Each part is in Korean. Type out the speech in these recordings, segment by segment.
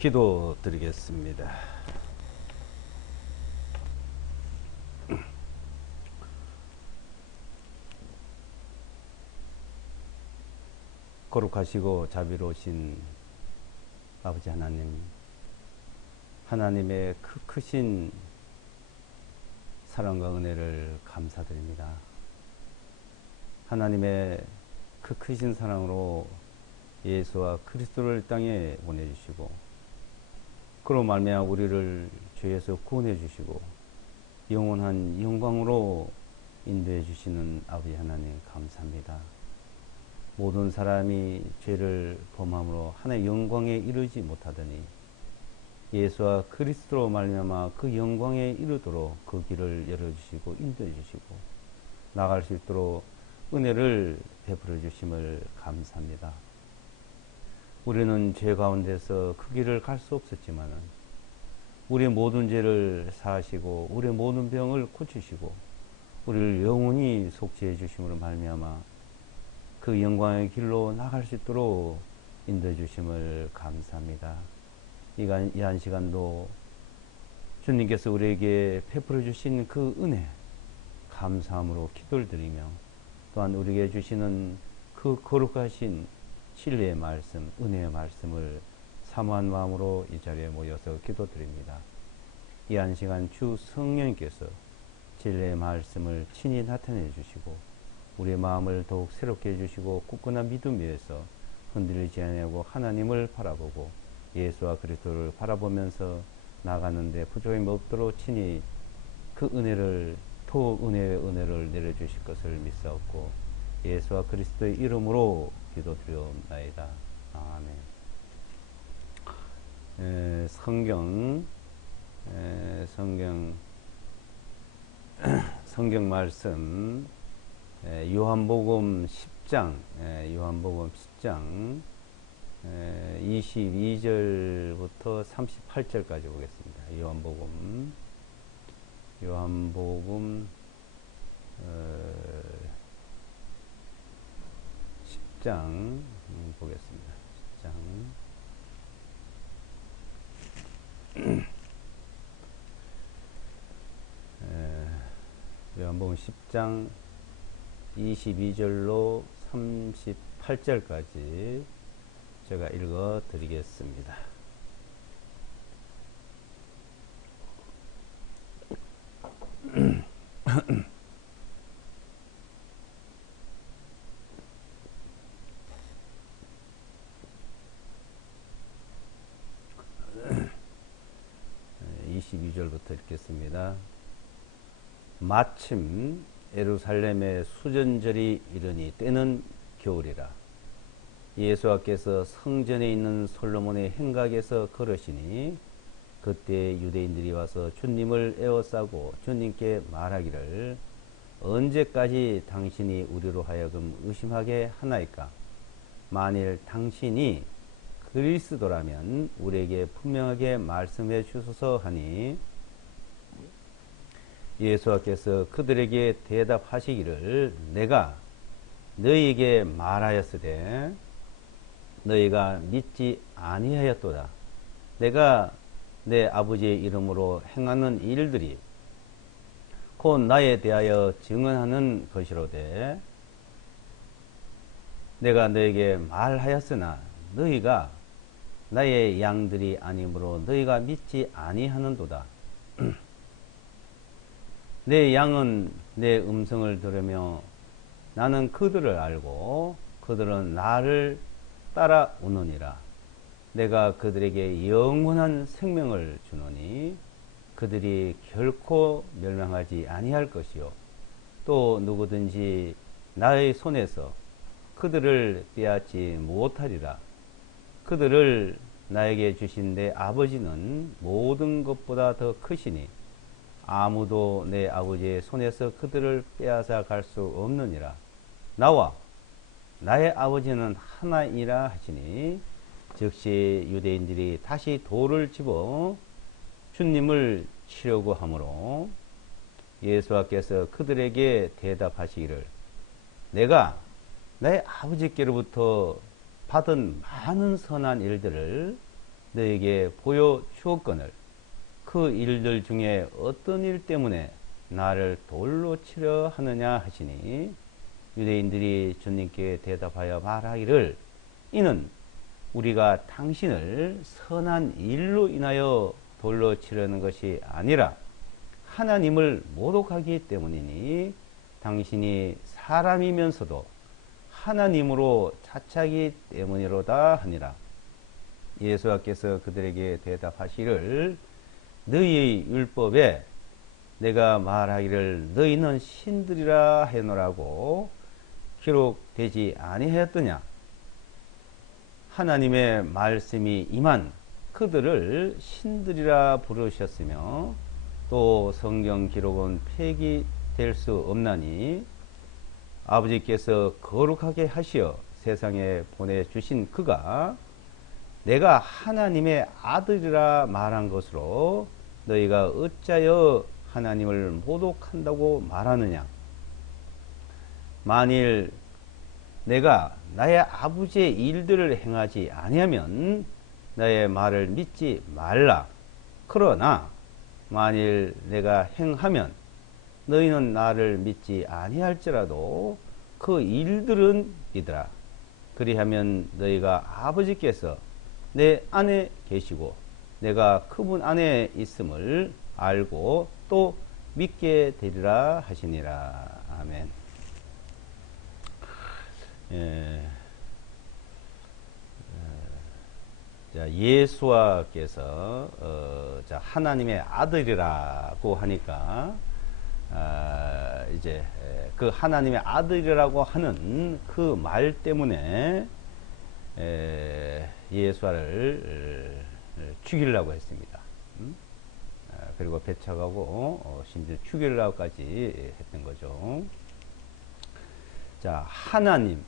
기도 드리겠습니다. 거룩하시고 자비로우신 아버지 하나님, 하나님의 크신 사랑과 은혜를 감사드립니다. 하나님의 크신 사랑으로 예수와 그리스도를 땅에 보내주시고, 그로 말미암아 우리를 죄에서 구원해 주시고 영원한 영광으로 인도해 주시는 아버지 하나님 감사합니다. 모든 사람이 죄를 범함으로 하나님의 영광에 이르지 못하더니 예수와 그리스도로 말미암아 그 영광에 이르도록 그 길을 열어주시고 인도해 주시고 나갈 수 있도록 은혜를 베풀어 주심을 감사합니다. 우리는 죄 가운데서 그 길을 갈 수 없었지만은 우리의 모든 죄를 사하시고 우리의 모든 병을 고치시고 우리를 영원히 속죄해 주심으로 말미암아 그 영광의 길로 나갈 수 있도록 인도해 주심을 감사합니다. 이 한 시간도 주님께서 우리에게 베풀어 주신 그 은혜 감사함으로 기도를 드리며 또한 우리에게 주시는 그 거룩하신 진리의 말씀, 은혜의 말씀을 사모한 마음으로 이 자리에 모여서 기도드립니다. 이 한 시간 주 성령님께서 진리의 말씀을 친히 나타내 주시고 우리의 마음을 더욱 새롭게 해주시고 굳건한 믿음 위에서 흔들리지 아니하고 하나님을 바라보고 예수와 그리스도를 바라보면서 나가는데 부족함이 없도록 친히 그 은혜를 은혜의 은혜를 내려주실 것을 믿사옵고 예수와 그리스도의 이름으로 기도드리옵나이다. 아멘. 성경 말씀 요한복음 10장 22절부터 38절까지 보겠습니다. 요한복음 10장 보겠습니다. 10장 요한복음 10장 22절로 38절까지 제가 읽어 드리겠습니다. 읽겠습니다. 마침 예루살렘의 수전절이 이르니 때는 겨울이라. 예수께서 성전에 있는 솔로몬의 행각에서 걸으시니 그때 유대인들이 와서 주님을 에워싸고 주님께 말하기를 언제까지 당신이 우리로 하여금 의심하게 하나이까? 만일 당신이 그리스도라면 우리에게 분명하게 말씀해 주소서 하니 예수께서 그들에게 대답하시기를 내가 너희에게 말하였으되 너희가 믿지 아니하였도다. 내가 내 아버지의 이름으로 행하는 일들이 곧 나에 대하여 증언하는 것이로되 내가 너에게 말하였으나 너희가 나의 양들이 아니므로 너희가 믿지 아니하는도다. 내 양은 내 음성을 들으며 나는 그들을 알고 그들은 나를 따라오느니라. 내가 그들에게 영원한 생명을 주노니 그들이 결코 멸망하지 아니할 것이요 또 누구든지 나의 손에서 그들을 빼앗지 못하리라. 그들을 나에게 주신 내 아버지는 모든 것보다 더 크시니 아무도 내 아버지의 손에서 그들을 빼앗아 갈 수 없느니라. 나와 나의 아버지는 하나이라 하시니 즉시 유대인들이 다시 돌을 집어 주님을 치려고 하므로 예수께서 그들에게 대답하시기를 내가 나의 아버지께로부터 받은 많은 선한 일들을 너에게 보여 주었거늘 그 일들 중에 어떤 일 때문에 나를 돌로 치려 하느냐 하시니 유대인들이 주님께 대답하여 말하기를 이는 우리가 당신을 선한 일로 인하여 돌로 치려는 것이 아니라 하나님을 모독하기 때문이니 당신이 사람이면서도 하나님으로 차차기 때문이로다 하니라. 예수께서 그들에게 대답하시기를 너희의 율법에 내가 말하기를 너희는 신들이라 해놓으라고 기록되지 아니하였더냐. 하나님의 말씀이 임한 그들을 신들이라 부르셨으며 또 성경 기록은 폐기될 수 없나니 아버지께서 거룩하게 하시어 세상에 보내주신 그가 내가 하나님의 아들이라 말한 것으로 너희가 어찌하여 하나님을 모독한다고 말하느냐. 만일 내가 나의 아버지의 일들을 행하지 아니하면 나의 말을 믿지 말라. 그러나 만일 내가 행하면 너희는 나를 믿지 아니할지라도 그 일들은 믿으라. 그리하면 너희가 아버지께서 내 안에 계시고 내가 그분 안에 있음을 알고 또 믿게 되리라 하시니라. 아멘. 자, 예수와께서 자, 하나님의 아들이라고 하니까 이제 그 하나님의 아들이라고 하는 그 말 때문에 예수와를 죽이려고 했습니다. 그리고 배척하고 심지어 죽이려고까지 했던 거죠. 자, 하나님.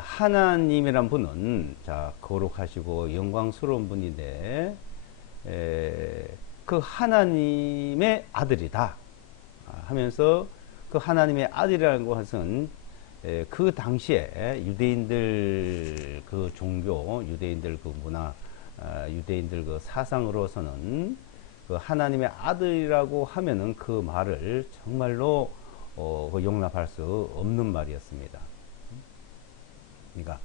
하나님이란 분은 자, 거룩하시고 영광스러운 분인데 그 하나님의 아들이다 하면서 그 하나님의 아들이라는 것은 그 당시에 유대인들 그 종교, 유대인들 그 문화, 유대인들 그 사상으로서는 그 하나님의 아들이라고 하면은 그 말을 정말로 용납할 수 없는 말이었습니다. 그러니까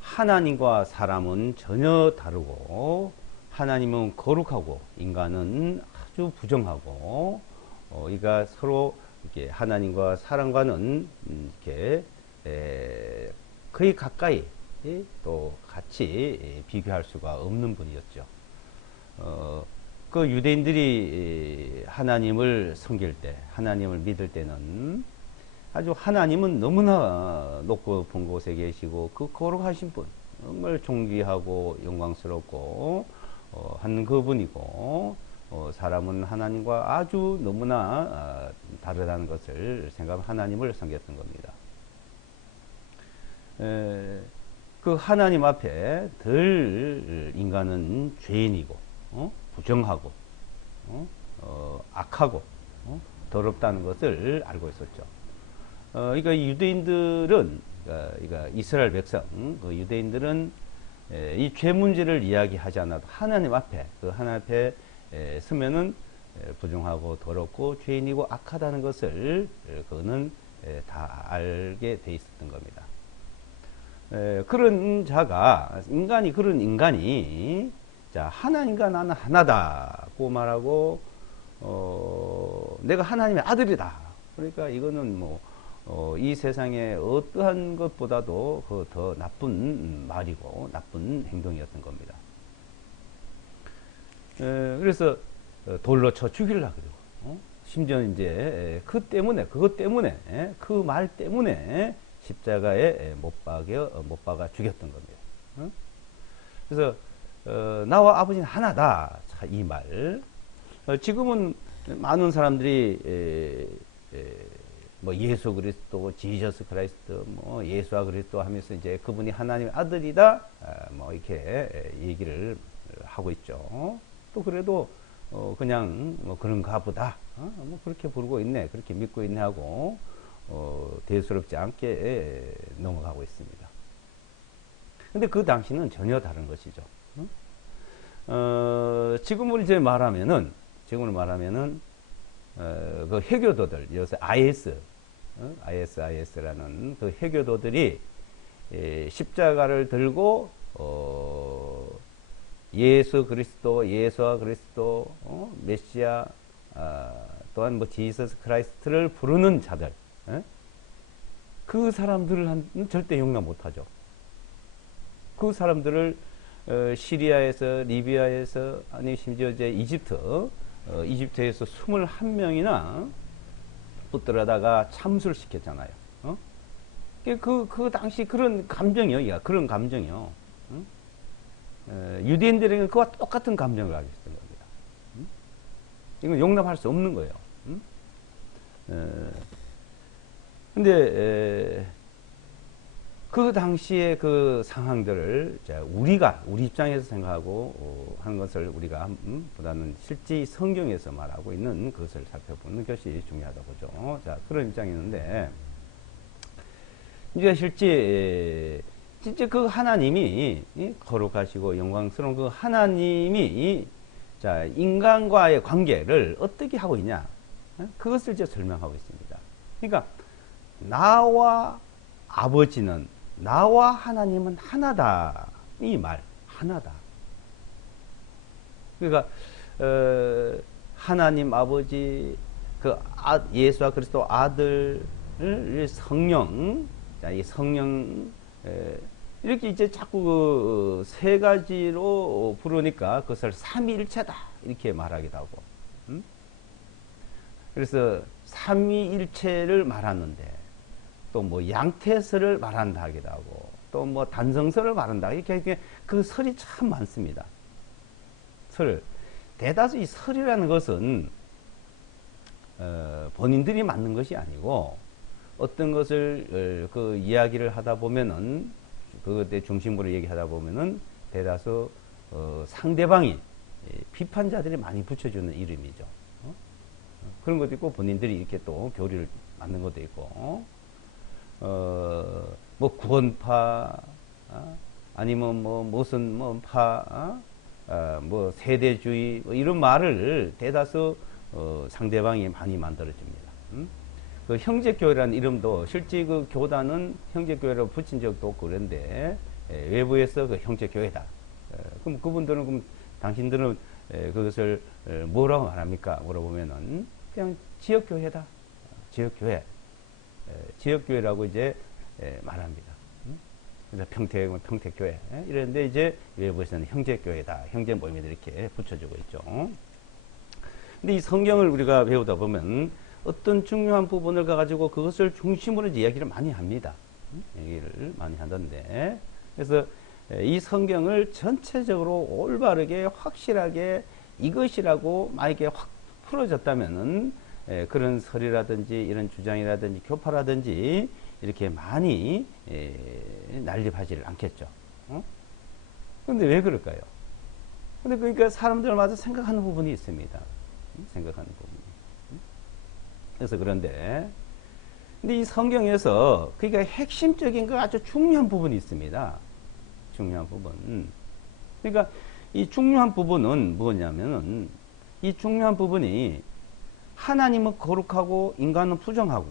하나님과 사람은 전혀 다르고 하나님은 거룩하고 인간은 아주 부정하고 그러니까 서로 이렇게 하나님과 사람과는 이렇게 거의 가까이 또 같이 비교할 수가 없는 분이었죠. 그 유대인들이 하나님을 섬길 때, 하나님을 믿을 때는 아주 하나님은 너무나 높은 곳에 계시고 그 거룩하신 분, 정말 존귀하고 영광스럽고 한 그분이고 사람은 하나님과 아주 너무나 다르다는 것을 생각하면 하나님을 섬겼던 겁니다. 그 하나님 앞에 늘 인간은 죄인이고 부정하고 악하고 더럽다는 것을 알고 있었죠. 그러니까 유대인들은 그러니까 이스라엘 백성, 그 유대인들은 이 죄 문제를 이야기하지 않아도 하나님 앞에 그 하나님 앞에 서면은 부정하고 더럽고 죄인이고 악하다는 것을 그는 다 알게 돼 있었던 겁니다. 그런 자가 그런 인간이 자, 하나님과 나는 하나다고 말하고 내가 하나님의 아들이다. 그러니까 이거는 뭐 이 세상의 어떠한 것보다도 더 나쁜 말이고 나쁜 행동이었던 겁니다. 그래서 돌로 쳐 죽이려고 그러고 심지어 이제 그것 때문에 그 말 때문에 십자가에 못 박아 죽였던 겁니다. 그래서 나와 아버지는 하나다. 자, 이 말. 지금은 많은 사람들이 뭐 예수 그리스도, 지저스 크라이스트, 뭐 예수와 그리스도 하면서 이제 그분이 하나님의 아들이다, 뭐 이렇게 얘기를 하고 있죠. 또 그래도 그냥 뭐 그런가 보다, 뭐 그렇게 부르고 있네, 그렇게 믿고 있네 하고 대수롭지 않게 넘어가고 있습니다. 근데 그 당시는 전혀 다른 것이죠. 지금으로 이제 말하면은, 그 해교도들, 요새 IS라는 그 해교도들이 십자가를 들고, 예수와 그리스도, 메시아, 또한 뭐 지서스 크라이스트를 부르는 자들, 그 사람들은 절대 용납 못하죠. 그 사람들을 시리아에서, 리비아에서, 아니 심지어 이제 이집트에서 21명이나 붙들어다가 참수를 시켰잖아요. 그 당시 그런 감정이요. 그런 감정이요. 유대인들에게 그와 똑같은 감정을 가지고 있었던 겁니다. 이건 용납할 수 없는 거예요. 근데 그 당시의 그 상황들을 우리 입장에서 생각하고 하는 것을 우리가 보다는 실제 성경에서 말하고 있는 그것을 살펴보는 것이 중요하다고 보죠. 자, 그런 입장이었는데, 이제 실제 진짜 그 하나님이 거룩하시고 영광스러운 그 하나님이 자, 인간과의 관계를 어떻게 하고 있냐? 그것을 이제 설명하고 있습니다. 그러니까 나와 하나님은 하나다. 이 말, 하나다. 그러니까 하나님 아버지, 예수와 그리스도 아들, 성령, 자, 이 성령, 이렇게 이제 자꾸 세 가지로 부르니까 그것을 삼위일체다 이렇게 말하기도 하고, 그래서 삼위일체를 말하는데 또 뭐 양태설을 말한다 하기도 하고 또 뭐 단성설을 말한다 이렇게 그 설이 참 많습니다. 대다수 이 설이라는 것은 본인들이 만든 것이 아니고 어떤 것을 그 이야기를 하다 보면은 그것의 중심으로 얘기하다 보면은 대다수 상대방이 비판자들이 많이 붙여주는 이름이죠. 그런 것도 있고 본인들이 이렇게 또 교리를 만든 것도 있고 뭐 구원파 아니면 뭐 무슨 뭐 세대주의 뭐 이런 말을 대다수 상대방이 많이 만들어줍니다. 그 형제교회라는 이름도 실제 그 교단은 형제교회라고 붙인 적도 없고 그런데 외부에서 그 형제교회다. 그럼 그분들은 그럼 당신들은 그것을 뭐라고 말합니까? 물어보면은 그냥 지역교회다. 지역교회라고 이제 말합니다. 그래서 평택교회 이런데 이제 외부에서는 형제교회다. 형제 모임에 이렇게 붙여주고 있죠. 근데 이 성경을 우리가 배우다 보면 어떤 중요한 부분을 가지고 그것을 중심으로 이야기를 많이 합니다. 얘기를 많이 하던데, 그래서 이 성경을 전체적으로 올바르게 확실하게 이것이라고 만약에 확 풀어졌다면은 그런 설이라든지 이런 주장이라든지 교파라든지 이렇게 많이 난립하지를 않겠죠. 그런데 왜 그럴까요? 근데 그러니까 사람들마다 생각하는 부분이 있습니다. 생각하는 부분이. 그래서 그런데 이 성경에서 그러니까 핵심적인 거 아주 중요한 부분이 있습니다. 중요한 부분. 그러니까 이 중요한 부분은 뭐냐면은 이 중요한 부분이 하나님은 거룩하고 인간은 부정하고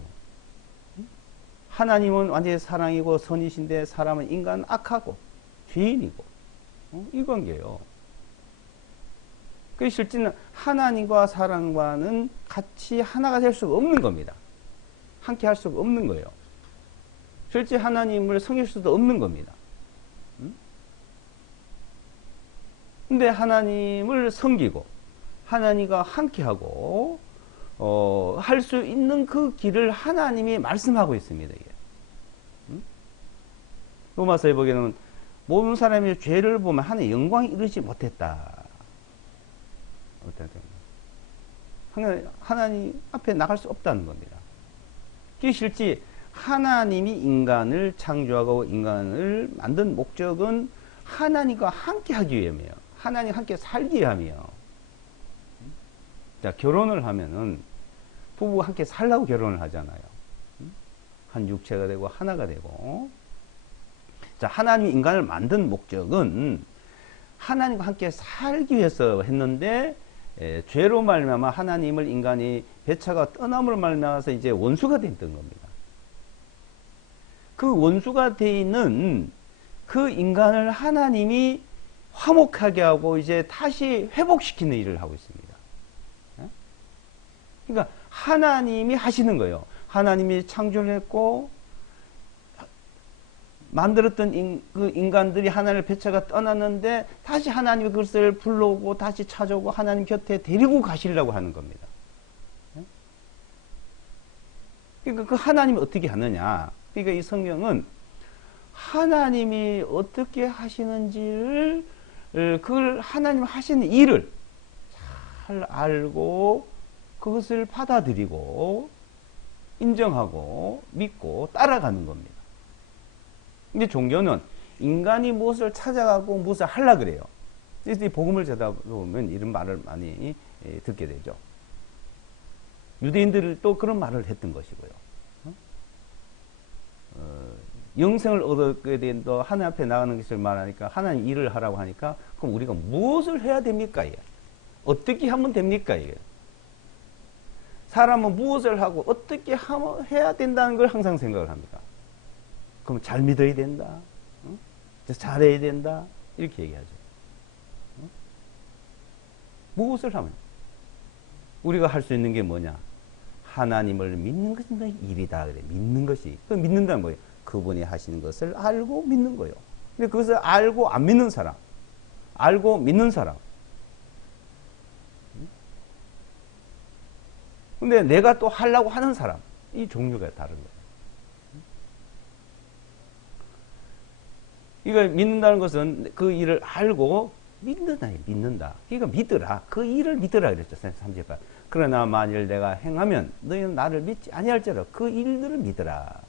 하나님은 완전히 사랑이고 선이신데 사람은 인간은 악하고 죄인이고 이 관계예요. 그 실제는 하나님과 사람과는 같이 하나가 될 수가 없는 겁니다. 함께 할 수가 없는 거예요. 실제 하나님을 섬길 수도 없는 겁니다. 근데 하나님을 섬기고 하나님과 함께하고 할 수 있는 그 길을 하나님이 말씀하고 있습니다. 이게. 로마서에 보기에는 모든 사람이 죄를 보면 하나님의 영광에 이르지 못했다. 하나님 앞에 나갈 수 없다는 겁니다. 그게 실제 하나님이 인간을 창조하고 인간을 만든 목적은 하나님과 함께 하기 위함이에요. 하나님과 함께 살기 위함이에요. 자, 결혼을 하면은 부부가 함께 살라고 결혼을 하잖아요. 한 육체가 되고 하나가 되고. 자, 하나님이 인간을 만든 목적은 하나님과 함께 살기 위해서 했는데 죄로 말미암아 하나님을 인간이 배차가 떠남으로 말미암아서 이제 원수가 됐던 겁니다. 그 원수가 돼 있는 그 인간을 하나님이 화목하게 하고 이제 다시 회복시키는 일을 하고 있습니다. 그러니까 하나님이 하시는 거예요. 하나님이 창조를 했고 만들었던 그 인간들이 하나님을 배차가 떠났는데 다시 하나님이 그것을 불러오고 다시 찾아오고 하나님 곁에 데리고 가시려고 하는 겁니다. 그러니까 그 하나님이 어떻게 하느냐. 그러니까 이 성경은 하나님이 어떻게 하시는지를 그걸 하나님 하시는 일을 잘 알고 그것을 받아들이고 인정하고 믿고 따라가는 겁니다. 근데 종교는 인간이 무엇을 찾아가고 무엇을 하려고 그래요. 그래서 이 복음을 듣다 보면 이런 말을 많이 듣게 되죠. 유대인들도 그런 말을 했던 것이고요. 영생을 얻게 된다 하나님 앞에 나가는 것을 말하니까 하나님 일을 하라고 하니까 그럼 우리가 무엇을 해야 됩니까? 이게? 어떻게 하면 됩니까? 이게? 사람은 무엇을 하고 어떻게 해야 된다는 걸 항상 생각을 합니다. 그럼 잘 믿어야 된다. 응? 잘해야 된다. 이렇게 얘기하죠. 응? 무엇을 하면? 우리가 할 수 있는 게 뭐냐? 하나님을 믿는 것이 너의 일이다. 그래. 믿는 것이. 그 믿는다는 거예요. 그분이 하시는 것을 알고 믿는 거예요. 근데 그것을 알고 안 믿는 사람. 알고 믿는 사람. 근데 내가 또 하려고 하는 사람. 이 종류가 다른 거예요. 이걸 믿는다는 것은 그 일을 알고 믿는다. 그러니까 믿으라. 그 일을 믿으라 그랬죠. 30절. 그러나 만일 내가 행하면 너희는 나를 믿지 아니할지라 그 일들을 믿으라.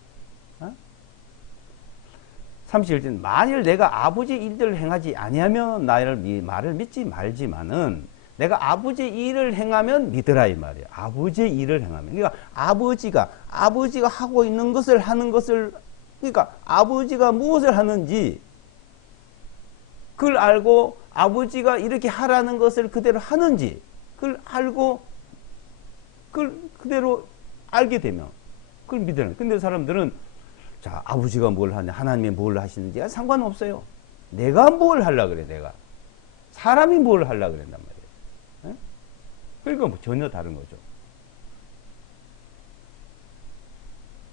31절. 만일 내가 아버지 일들을 행하지 아니하면 말을 믿지 말지만은 내가 아버지 일을 행하면 믿으라 이 말이에요. 아버지 일을 행하면. 그러니까 아버지가 하고 있는 것을 하는 것을 그러니까 아버지가 무엇을 하는지 그걸 알고 아버지가 이렇게 하라는 것을 그대로 하는지 그걸 알고 그걸 그대로 알게 되면 그걸 믿으라. 근데 사람들은 자 아버지가 뭘 하냐 하나님이 뭘 하시는지 상관없어요. 내가 뭘 하려고 그래 내가. 사람이 뭘 하려고 그랬단 말이에요. 에? 그러니까 뭐 전혀 다른 거죠.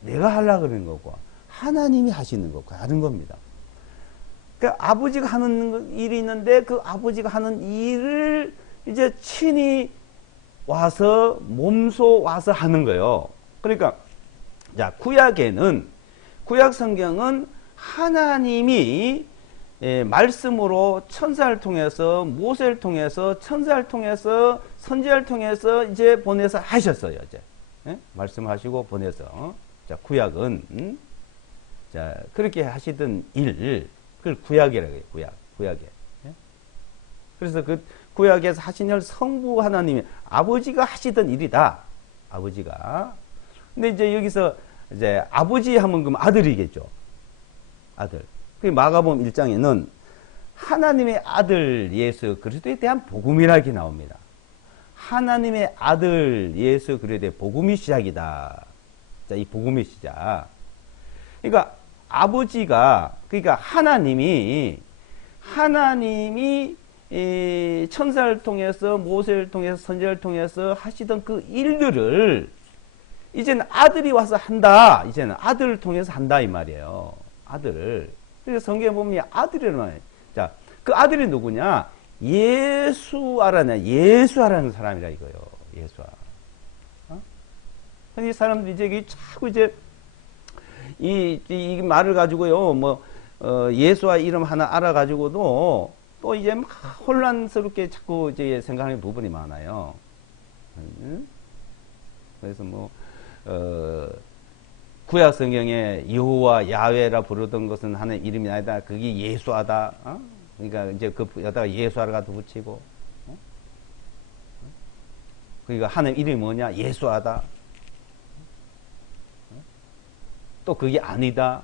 내가 하려고 그러는 거고 하나님이 하시는 것과 다른 겁니다. 그러니까 아버지가 하는 일이 있는데 그 아버지가 하는 일을 이제 친히 와서 몸소 와서 하는 거예요. 그러니까 자 구약 성경은 하나님이 말씀으로 천사를 통해서 모세를 통해서 천사를 통해서 선지자를 통해서 이제 보내서 하셨어요. 이제 말씀하시고 보내서 자 구약은 자 그렇게 하시던 일 그걸 구약이라고 해요. 구약에. 그래서 그 구약에서 하신 일 성부 하나님이 아버지가 하시던 일이다. 아버지가. 근데 이제 여기서 이제 아버지 하면 그럼 아들이겠죠. 아들. 그 마가복음 1장에는 하나님의 아들 예수 그리스도에 대한 복음이라고 나옵니다. 하나님의 아들 예수 그리스도에 대한 복음이 시작이다. 자, 이 복음의 시작. 그러니까 아버지가 그러니까 하나님이 이 천사를 통해서 모세를 통해서 선지자를 통해서 하시던 그 일들을 이제는 아들이 와서 한다. 이제는 아들을 통해서 한다 이 말이에요. 아들을. 그래서 성경에 보면 아들이라는 말이에요. 자, 그 아들이 누구냐? 예수아라는 사람이라 이거예요. 예수아. 이 사람들이 이제 자꾸 이제 이 말을 가지고요, 예수와 이름 하나 알아가지고도 또 이제 막 혼란스럽게 자꾸 이제 생각하는 부분이 많아요. 그래서 구약 성경에 여호와 야훼라 부르던 것은 하나의 이름이 아니다. 그게 예수하다. 그러니까 이제 그 여다가 예수하라가 붙이고, 그러니까 하나님 이름이 뭐냐? 예수하다. 또 그게 아니다.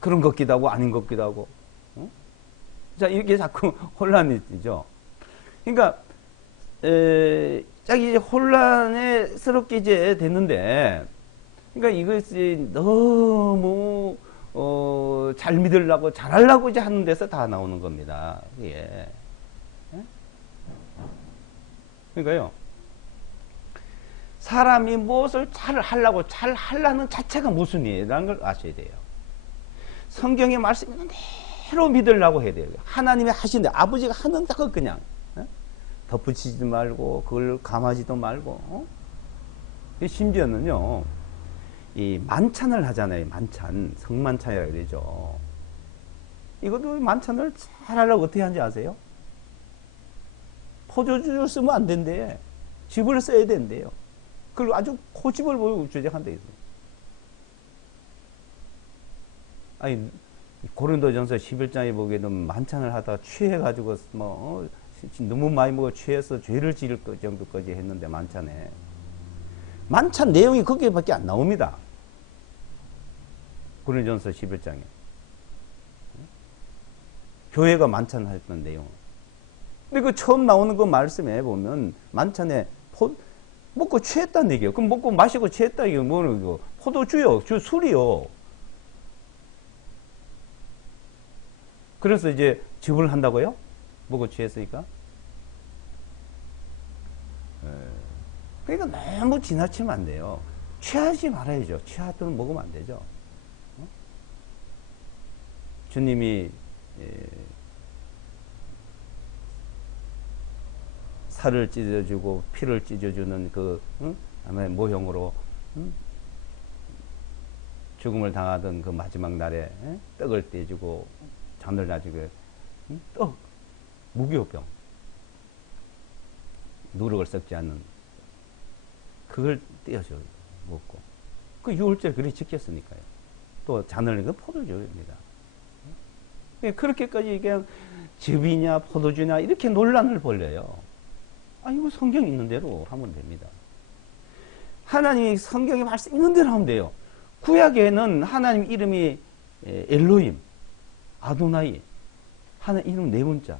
그런 것 같기도 하고 아닌 것 같기도 하고. 자, 이렇게 자꾸 혼란이죠. 그러니까, 딱 이제 혼란스럽게 이제 됐는데, 그러니까 이것이 너무, 잘 믿으려고, 잘하려고 이제 하는 데서 다 나오는 겁니다. 예. 그러니까요. 사람이 무엇을 잘 하려는 자체가 모순이라는 걸 아셔야 돼요. 성경의 말씀 있는 대로 믿으려고 해야 돼요. 하나님이 하신데, 아버지가 하는 거 그냥, 덧붙이지도 말고, 그걸 감하지도 말고, 심지어는요, 이 만찬을 하잖아요. 만찬. 성만찬이라고 그러죠. 이것도 만찬을 잘 하려고 어떻게 하는지 아세요? 포도주를 쓰면 안 된대. 즙을 써야 된대요. 그리고 아주 고집을 보이고 주장한다. 아니, 고린도전서 11장에 보기에는 만찬을 하다가 취해가지고 뭐 너무 많이 먹어 취해서 죄를 지을 정도까지 했는데 만찬에 만찬 내용이 거기밖에 안 나옵니다. 고린도전서 11장에 교회가 만찬했던 내용. 근데 그 처음 나오는 그 말씀에 보면 만찬에 먹고 취했다는 얘기예요. 그럼 먹고 마시고 취했다 이게 뭐는 이거 포도주요, 술이요. 그래서 이제 즙을 한다고요? 먹고 취했으니까. 그러니까 너무 지나치면 안 돼요. 취하지 말아야죠. 취하도록 먹으면 안 되죠. 주님이 살을 찢어주고 피를 찢어주는 그 모형으로 죽음을 당하던 그 마지막 날에 떡을 떼주고 잔을 놔주고 떡 무교병 누룩을 섞지 않는 그걸 떼어줘 먹고 그 6월절 그리 지켰으니까요. 또 잔을 그 포도주입니다. 그렇게까지 그냥 즙이냐 포도주냐 이렇게 논란을 벌려요. 아, 이거 성경 있는 대로 하면 됩니다. 하나님이 성경에 말씀 있는 대로 하면 돼요. 구약에는 하나님 이름이 엘로힘, 아도나이, 하나님 이름 네 문자.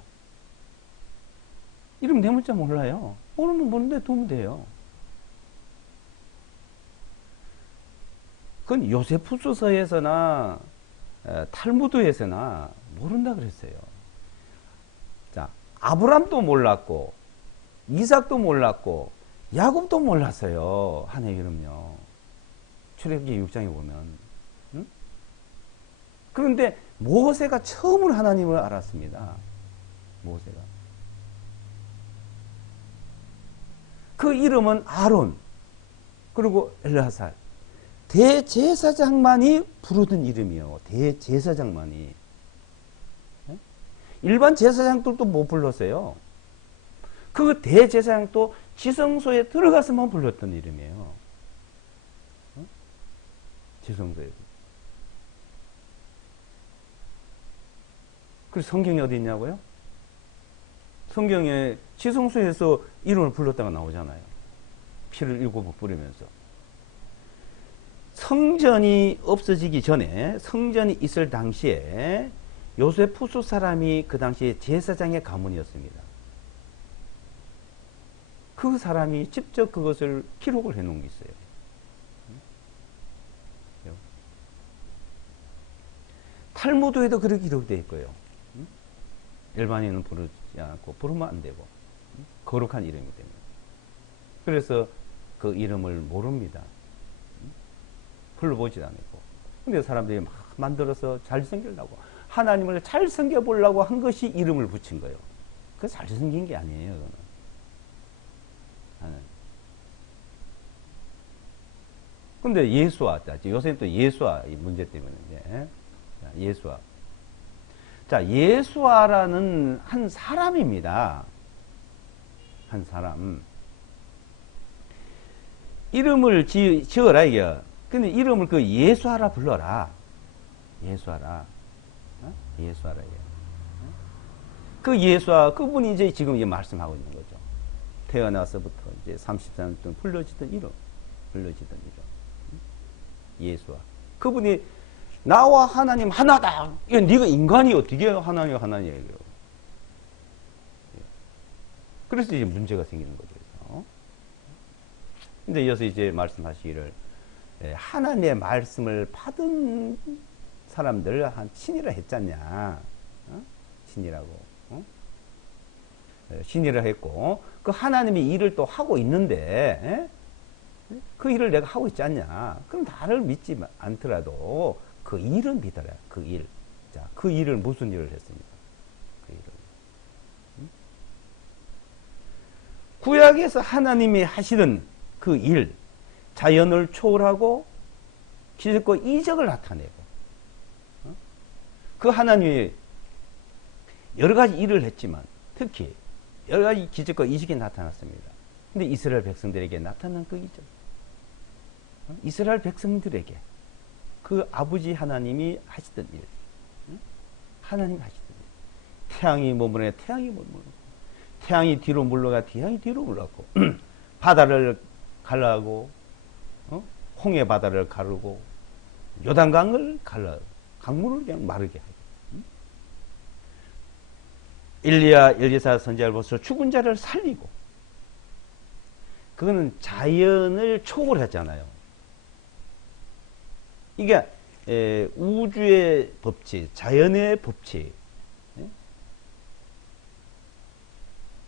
이름 네 문자 몰라요? 모르면 모르는데 두면 돼요. 그건 요세푸스서에서나 탈무드에서나 모른다 그랬어요. 자, 아브람도 몰랐고 이삭도 몰랐고 야곱도 몰랐어요. 하나님 이름요. 출애굽기 6장에 보면. 응? 그런데 모세가 처음으로 하나님을 알았습니다. 모세가. 그 이름은 아론 그리고 엘르아살 대제사장만이 부르던 이름이요. 대제사장만이. 일반 제사장들도 못 불렀어요. 그 대제사장도 지성소에 들어가서만 불렀던 이름이에요. 지성소에. 그래서 성경이 어디 있냐고요? 성경에 지성소에서 이름을 불렀다가 나오잖아요. 피를 7번 뿌리면서. 성전이 없어지기 전에 성전이 있을 당시에 요세푸스 사람이 그 당시에 제사장의 가문이었습니다. 그 사람이 직접 그것을 기록을 해 놓은 게 있어요. 탈무드에도 그렇게 기록되어 있고요. 일반인은 부르지 않고 부르면 안 되고 거룩한 이름이기 때문에. 그래서 그 이름을 모릅니다. 불러보지도 않고. 근데 사람들이 막 만들어서 잘 섬기려고 하나님을 잘 섬겨보려고 한 것이 이름을 붙인 거예요. 그거 잘 섬긴 게 아니에요. 그거는. 근데 예수와, 요새는 또 예수와 이 문제 때문에, 예수와. 자, 예수와라는 한 사람입니다. 한 사람. 이름을 지어라, 이게. 근데 이름을 그 예수하라 불러라. 예수하라. 예수하라, 이게. 그 예수와, 그분이 이제 지금 말씀하고 있는 거죠. 태어나서부터 이제 34년 동안 불러지던 이름. 예수와. 그분이 나와 하나님 하나다. 이거 네가 인간이 어떻게 해요? 하나님 하나님이에요. 그래서 이제 문제가 생기는 거죠. 그래서. 근데 이어서 이제 말씀하시기를 하나님의 말씀을 받은 사람들 한 친이라 했잖냐. 친이라고. 신이라 했고 그 하나님이 일을 또 하고 있는데 그 일을 내가 하고 있지 않냐. 그럼 나를 믿지 않더라도 그 일은 믿어라. 그 일. 자, 그 일을 무슨 일을 했습니까? 그 일을. 구약에서 하나님이 하시던 그 일, 자연을 초월하고 기적과 이적을 나타내고 그 하나님이 여러 가지 일을 했지만 특히 여러 가지 기적과 이적이 나타났습니다. 근데 이스라엘 백성들에게 나타난 그 이적, 이스라엘 백성들에게 그 아버지 하나님이 하시던 일, 하나님이 하시던 일, 태양이 머무르네 태양이 머무르고, 태양이 뒤로 물러가 태양이 뒤로 물러가고, 바다를 갈라고, 홍해 바다를 가르고, 요단강을 갈라, 강물을 그냥 마르게 하고, 엘리야 엘리사 선지자를 보셔서 죽은 자를 살리고, 그거는 자연을 초월했잖아요. 이게 우주의 법칙, 자연의 법칙,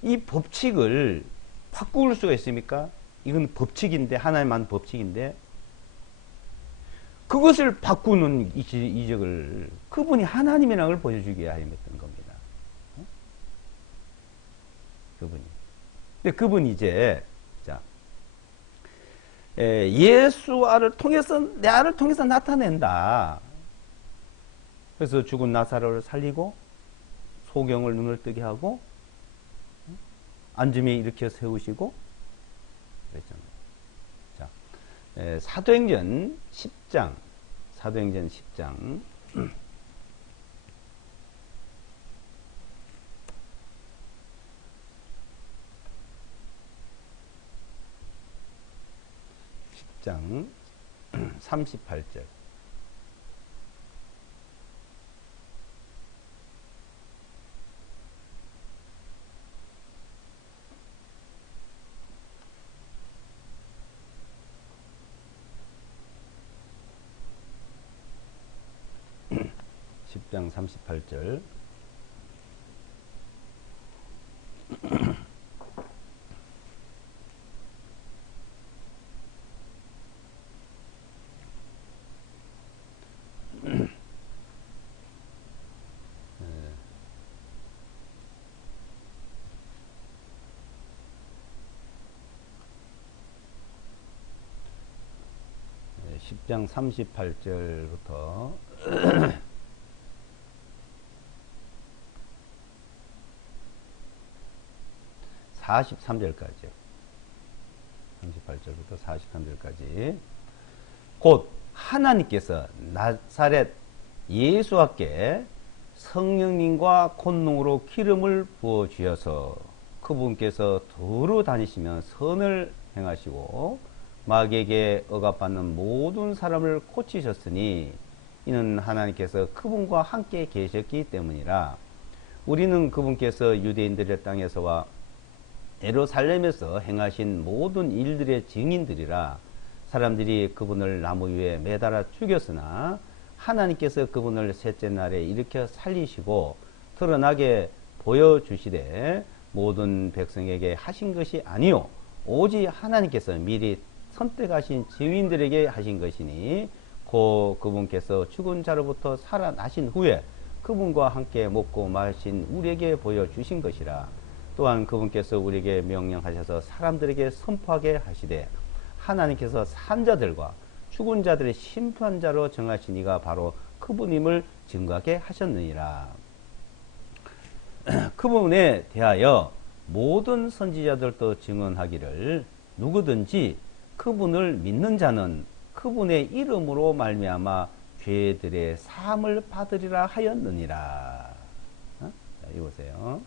이 법칙을 바꿀 수가 있습니까? 이건 법칙인데, 하나님만 법칙인데, 그것을 바꾸는 이적을 그분이 하나님이라는 걸 보여주기 위해 했던 겁니다. 그분이. 근데 그분이 이제, 자, 예수를 통해서, 나를 통해서 나타낸다. 그래서 죽은 나사로를 살리고, 소경을 눈을 뜨게 하고, 안짐에 일으켜 세우시고, 그랬잖아요. 자, 사도행전 10장, 사도행전 10장, 10장 38절. 장 38절. 네, 10장 38절부터 43절까지요. 38절부터 43절까지. 곧 하나님께서 나사렛 예수께 성령님과 권능으로 기름을 부어 주셔서 그분께서 두루 다니시며 선을 행하시고 마귀에게 억압받는 모든 사람을 고치셨으니 이는 하나님께서 그분과 함께 계셨기 때문이라. 우리는 그분께서 유대인들의 땅에서와 예루살렘에서 행하신 모든 일들의 증인들이라. 사람들이 그분을 나무 위에 매달아 죽였으나 하나님께서 그분을 셋째 날에 일으켜 살리시고 드러나게 보여주시되 모든 백성에게 하신 것이 아니요 오직 하나님께서 미리 선택하신 증인들에게 하신 것이니 곧 그분께서 죽은 자로부터 살아나신 후에 그분과 함께 먹고 마신 우리에게 보여주신 것이라. 또한 그분께서 우리에게 명령하셔서 사람들에게 선포하게 하시되 하나님께서 산자들과 죽은 자들의 심판자로 정하신 이가 바로 그분임을 증거하게 하셨느니라. 그분에 대하여 모든 선지자들도 증언하기를 누구든지 그분을 믿는 자는 그분의 이름으로 말미암아 죄들의 사함을 받으리라 하였느니라. 여기 보세요.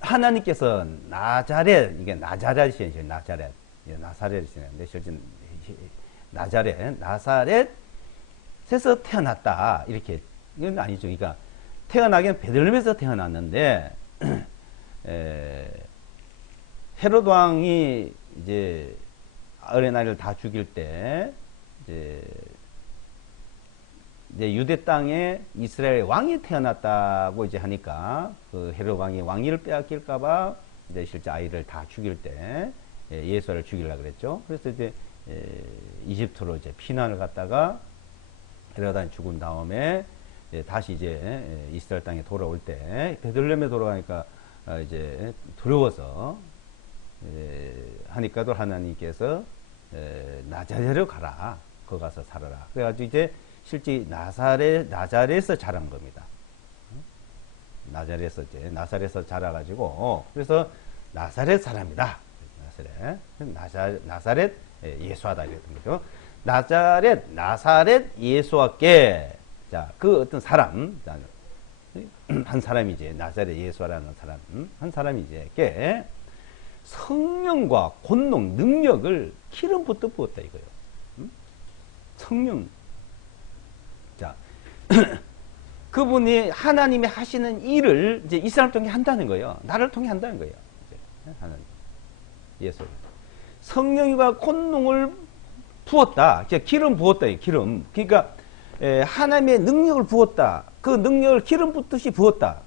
하나님께서 나자렛, 이게 나자렛이에요. 나자렛. 나사렛이는데 실제 나사렛에서 태어났다. 이렇게 이건 아니죠. 그러니까 태어나기는 베들레헴에서 태어났는데 헤롯 왕이 이제 어린아이를 다 죽일 때 이제 유대 땅에 이스라엘 왕이 태어났다고 이제 하니까 그 헤롯 왕이 왕위를 빼앗길까봐 이제 실제 아이를 다 죽일 때 예수를 죽이려고 그랬죠. 그래서 이제 이집트로 이제 피난을 갔다가 헤롯 왕이 죽은 다음에 다시 이제 이스라엘 땅에 돌아올 때 베들레헴에 돌아가니까 이제 두려워서 하니까도 하나님께서 나자렛으로 가라. 거기 가서 살아라. 그래가지고 이제 실제 나자렛에서 자란 겁니다. 나사렛에서 자라가지고 그래서 나사렛 사람이다. 나사렛 예수하다 이랬던 거죠. 나사렛 예수와께 자, 그 어떤 사람 한 사람이 이제 나사렛 예수라는 사람 한 사람이 이제 성령과 권능 능력을 기름부터 부었다 이거예요. 성령. 자, 그분이 하나님이 하시는 일을 이제 이 사람 통해 한다는 거예요. 나를 통해 한다는 거예요. 이제 하나님, 예수. 성령과 권능을 부었다. 기름 부었다. 기름. 그러니까 하나님의 능력을 부었다. 그 능력을 기름 붓듯이 부었다.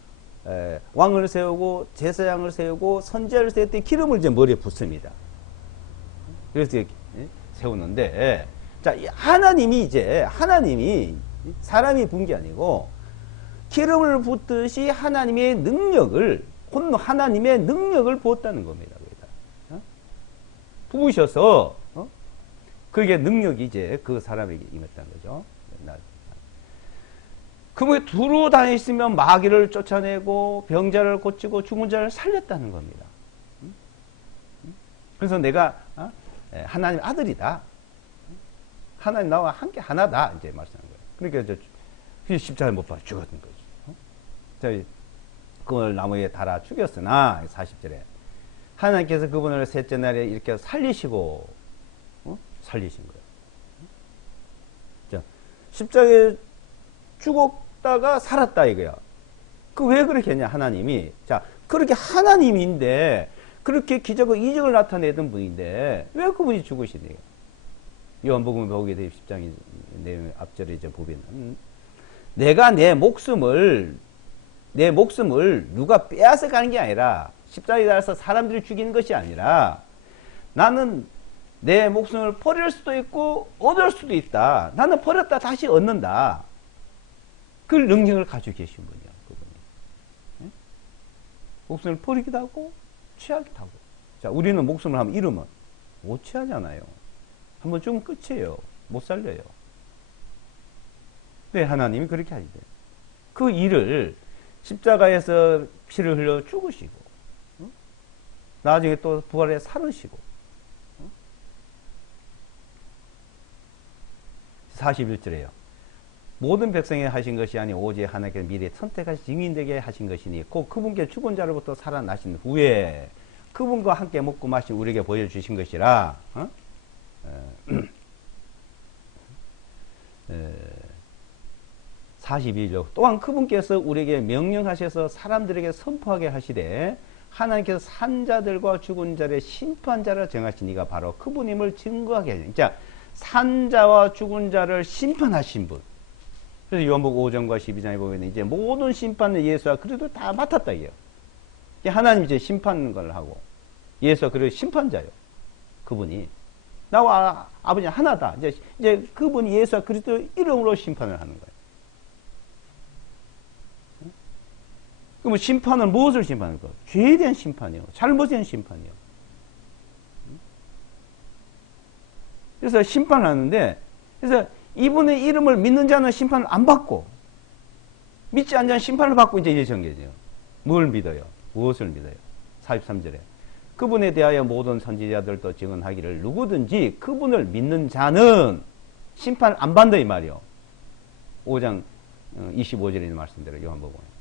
왕을 세우고 제사장을 세우고 선지자를 세울 때 기름을 이제 머리에 붓습니다. 그래서 세우는데 자, 하나님이 사람이 부은 게 아니고 기름을 붓듯이 하나님의 능력을 하나님의 능력을 부었다는 겁니다. 부으셔서 그게 능력이 이제 그 사람에게 임했다는 거죠. 그분이 두루 다니시면 마귀를 쫓아내고 병자를 고치고 죽은 자를 살렸다는 겁니다. 그래서 내가 하나님 아들이다. 하나님 나와 함께 하나다. 이제 말씀한 거예요. 그러니까 십자가에 못 박혀 죽었던 거죠. 그걸 나무에 달아 죽였으나 40절에 하나님께서 그분을 셋째 날에 이렇게 살리시고 살리신 거예요. 자, 십자가에 죽었다가 살았다 이거야. 그 왜 그렇게 했냐 하나님이. 자, 그렇게 하나님인데 그렇게 기적과 이적을 나타내던 분인데 왜 그분이 죽으시네요. 요한복음 보게 되면 10장의 내용 앞절에 이제 보면 내가 내 목숨을 누가 빼앗아 가는 게 아니라 십자가에 달아서 사람들이 죽이는 것이 아니라 나는 내 목숨을 버릴 수도 있고 얻을 수도 있다. 나는 버렸다 다시 얻는다. 그 능력을 가지고 계신 분이야. 그분이. 네? 목숨을 버리기도 하고 취하기도 하고. 자, 우리는 목숨을 한번 잃으면 못 취하잖아요. 한번 죽으면 끝이에요. 못 살려요. 네, 하나님이 그렇게 하시대. 그 일을 십자가에서 피를 흘려 죽으시고 나중에 또 부활해 살으시고 41절에요. 모든 백성에 하신 것이 아니 오직 하나님께서 미래에 선택하신 증인되게 하신 것이니 곧 그분께 죽은 자로부터 살아나신 후에 그분과 함께 먹고 마시 우리에게 보여주신 것이라 42절 또한 그분께서 우리에게 명령하셔서 사람들에게 선포하게 하시되 하나님께서 산자들과 죽은 자의 심판자를 정하신 이가 바로 그분임을 증거하게 하시니 자, 산자와 죽은 자를 심판하신 분. 그래서 요한복음 5장과 12장에 보면 이제 모든 심판을 예수가 그래도 다 맡았다 이게요. 하나님이 이제 심판을 하고 예수가 그래도 심판자예요. 그분이 나와 아버지 하나다. 이제 그분이 예수와 그리스도 이름으로 심판을 하는 거예요. 그러면 심판은 무엇을 심판할 거예요? 죄에 대한 심판이요. 잘못에 대한 심판이요. 그래서 심판을 하는데, 그래서 이분의 이름을 믿는 자는 심판을 안 받고, 믿지 않는 자는 심판을 받고 이제 정해져요. 뭘 믿어요? 무엇을 믿어요? 43절에. 그분에 대하여 모든 선지자들도 증언하기를 누구든지 그분을 믿는 자는 심판을 안 받는다 이 말이요. 5장 25절에 있는 말씀대로 요한복음.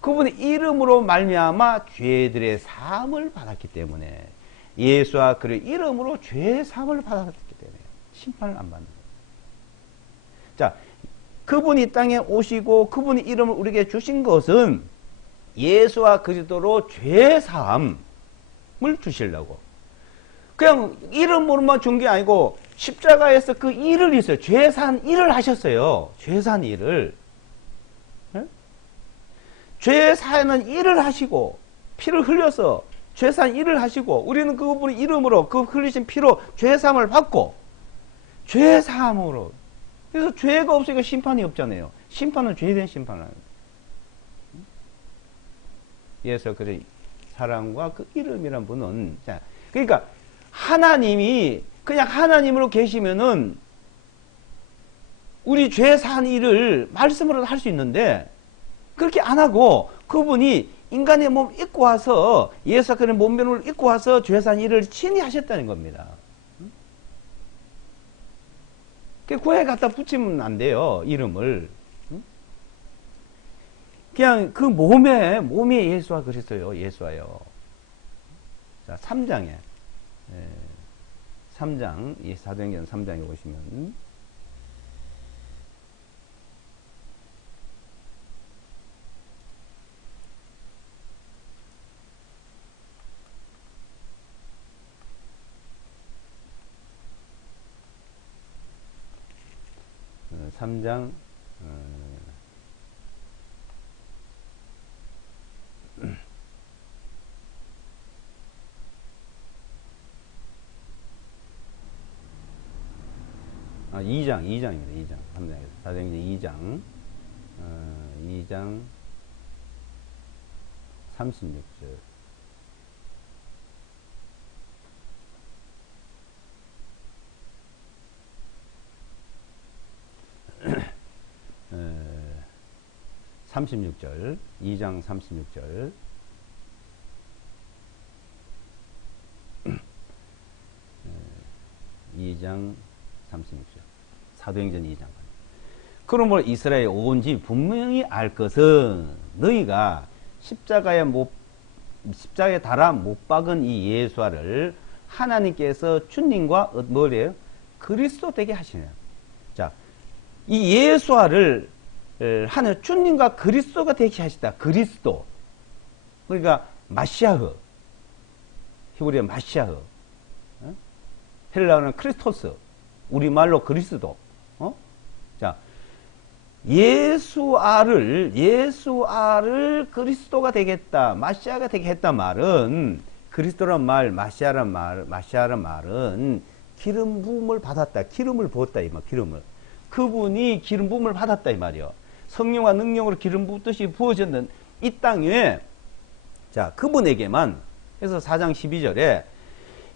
그분의 이름으로 말미암아 죄들의 사함을 받았기 때문에 예수와 그의 이름으로 죄의 사함을 받았기 때문에 심판을 안 받는 거예요. 자, 그분이 땅에 오시고 그분의 이름을 우리에게 주신 것은 예수와 그리스도로 죄 사함을 주시려고. 그냥 이름으로만 준 게 아니고 십자가에서 그 일을 있어요. 죄 산 일을 하셨어요. 죄 산 일을. 네? 죄 사는 일을 하시고 피를 흘려서 죄 산 일을 하시고 우리는 그분의 이름으로 그 흘리신 피로 죄 사함을 받고 죄 사함으로. 그래서 죄가 없으니까 심판이 없잖아요. 심판은 죄된 심판을 합니다. 예수 그리스도의 사랑과 그 이름이란 분은, 자, 그러니까 하나님이 그냥 하나님으로 계시면은 우리 죄 산 일을 말씀으로 할 수 있는데 그렇게 안 하고 그분이 인간의 몸 입고 와서 예수가 그런 몸면을 입고 와서 죄 산 일을 친히 하셨다는 겁니다. 구에 갖다 붙이면 안 돼요, 이름을. 그냥 그 몸에 예수와 그리스도요, 예수와요. 자, 3장에 3장, 이 사도행전 3장에 보시면 3장 2장입니다. 2장. 3장에서. 사도행전 2장. 2장 36절. 에, 36절. 2장 36절. 2장 36절. 사도행전 2장. 그러므로 이스라엘 온 집 분명히 알 것은 너희가 십자가에 달아 못 박은 이 예수를 하나님께서 주님과 뭐래요? 그리스도 되게 하시냐. 자, 이 예수를 하는 주님과 그리스도가 되게 하시다. 그리스도. 그러니까 마시아흐. 히브리어 마시아흐. 헬라어는 크리스토스. 우리말로 그리스도. 자, 예수아를 그리스도가 되겠다. 마시아가 되게 했단 말은, 그리스도란 말, 마시아란 말은 기름 부음을 받았다. 기름을 부었다. 이 말, 기름을. 그분이 기름 부음을 받았다. 이 말이요. 성령과 능력으로 기름 부듯이 부어졌는 이 땅 위에, 자, 그분에게만, 그래서 4장 12절에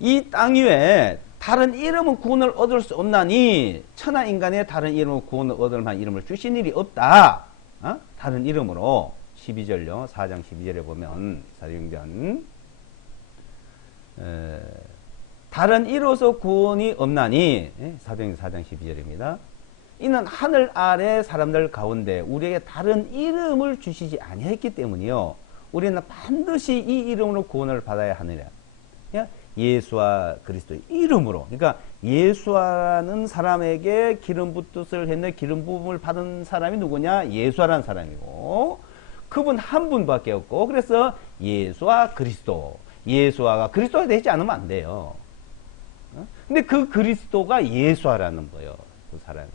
이 땅 위에 다른 이름은 구원을 얻을 수 없나니 천하 인간의 다른 이름은 구원을 얻을 만한 이름을 주신 일이 없다. 다른 이름으로 12절요. 4장 12절에 보면 사도행전 다른 이로서 구원이 없나니 사도행전 4장 12절입니다. 이는 하늘 아래 사람들 가운데 우리에게 다른 이름을 주시지 아니했기 때문이요. 우리는 반드시 이 이름으로 구원을 받아야 하느냐. 예수와 그리스도의 이름으로. 그러니까 예수라는 사람에게 기름 붓듯을 했는데 기름 부음을 받은 사람이 누구냐? 예수라는 사람이고 그분 한 분밖에 없고 그래서 예수와 그리스도. 예수와 그리스도가 되지 않으면 안 돼요. 근데 그 그리스도가 예수라는 거예요. 그 사람이.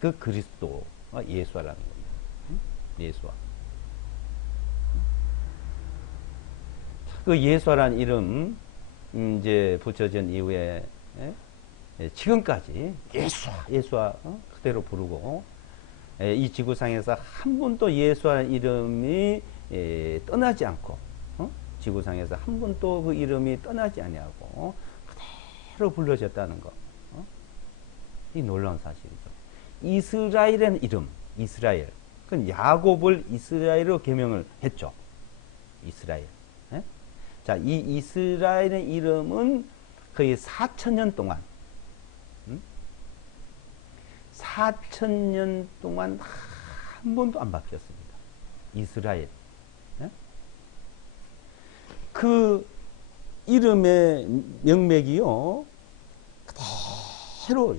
그 그리스도가 예수라는 겁니다. 예수와. 그 예수라는 이름 이제 붙여진 이후에 지금까지 예수와 그대로 부르고 이 지구상에서 한 번도 예수라는 이름이 떠나지 않고 지구상에서 한 번도 그 이름이 떠나지 아니하고 그대로 불러졌다는 거. 이 놀라운 사실이죠. 이스라엘의 이름, 이스라엘. 그건 야곱을 이스라엘로 개명을 했죠. 이스라엘. 자, 이 이스라엘의 이름은 거의 4,000년 동안, 4,000년 동안 한 번도 안 바뀌었습니다. 이스라엘. 그 이름의 명맥이요, 그대로.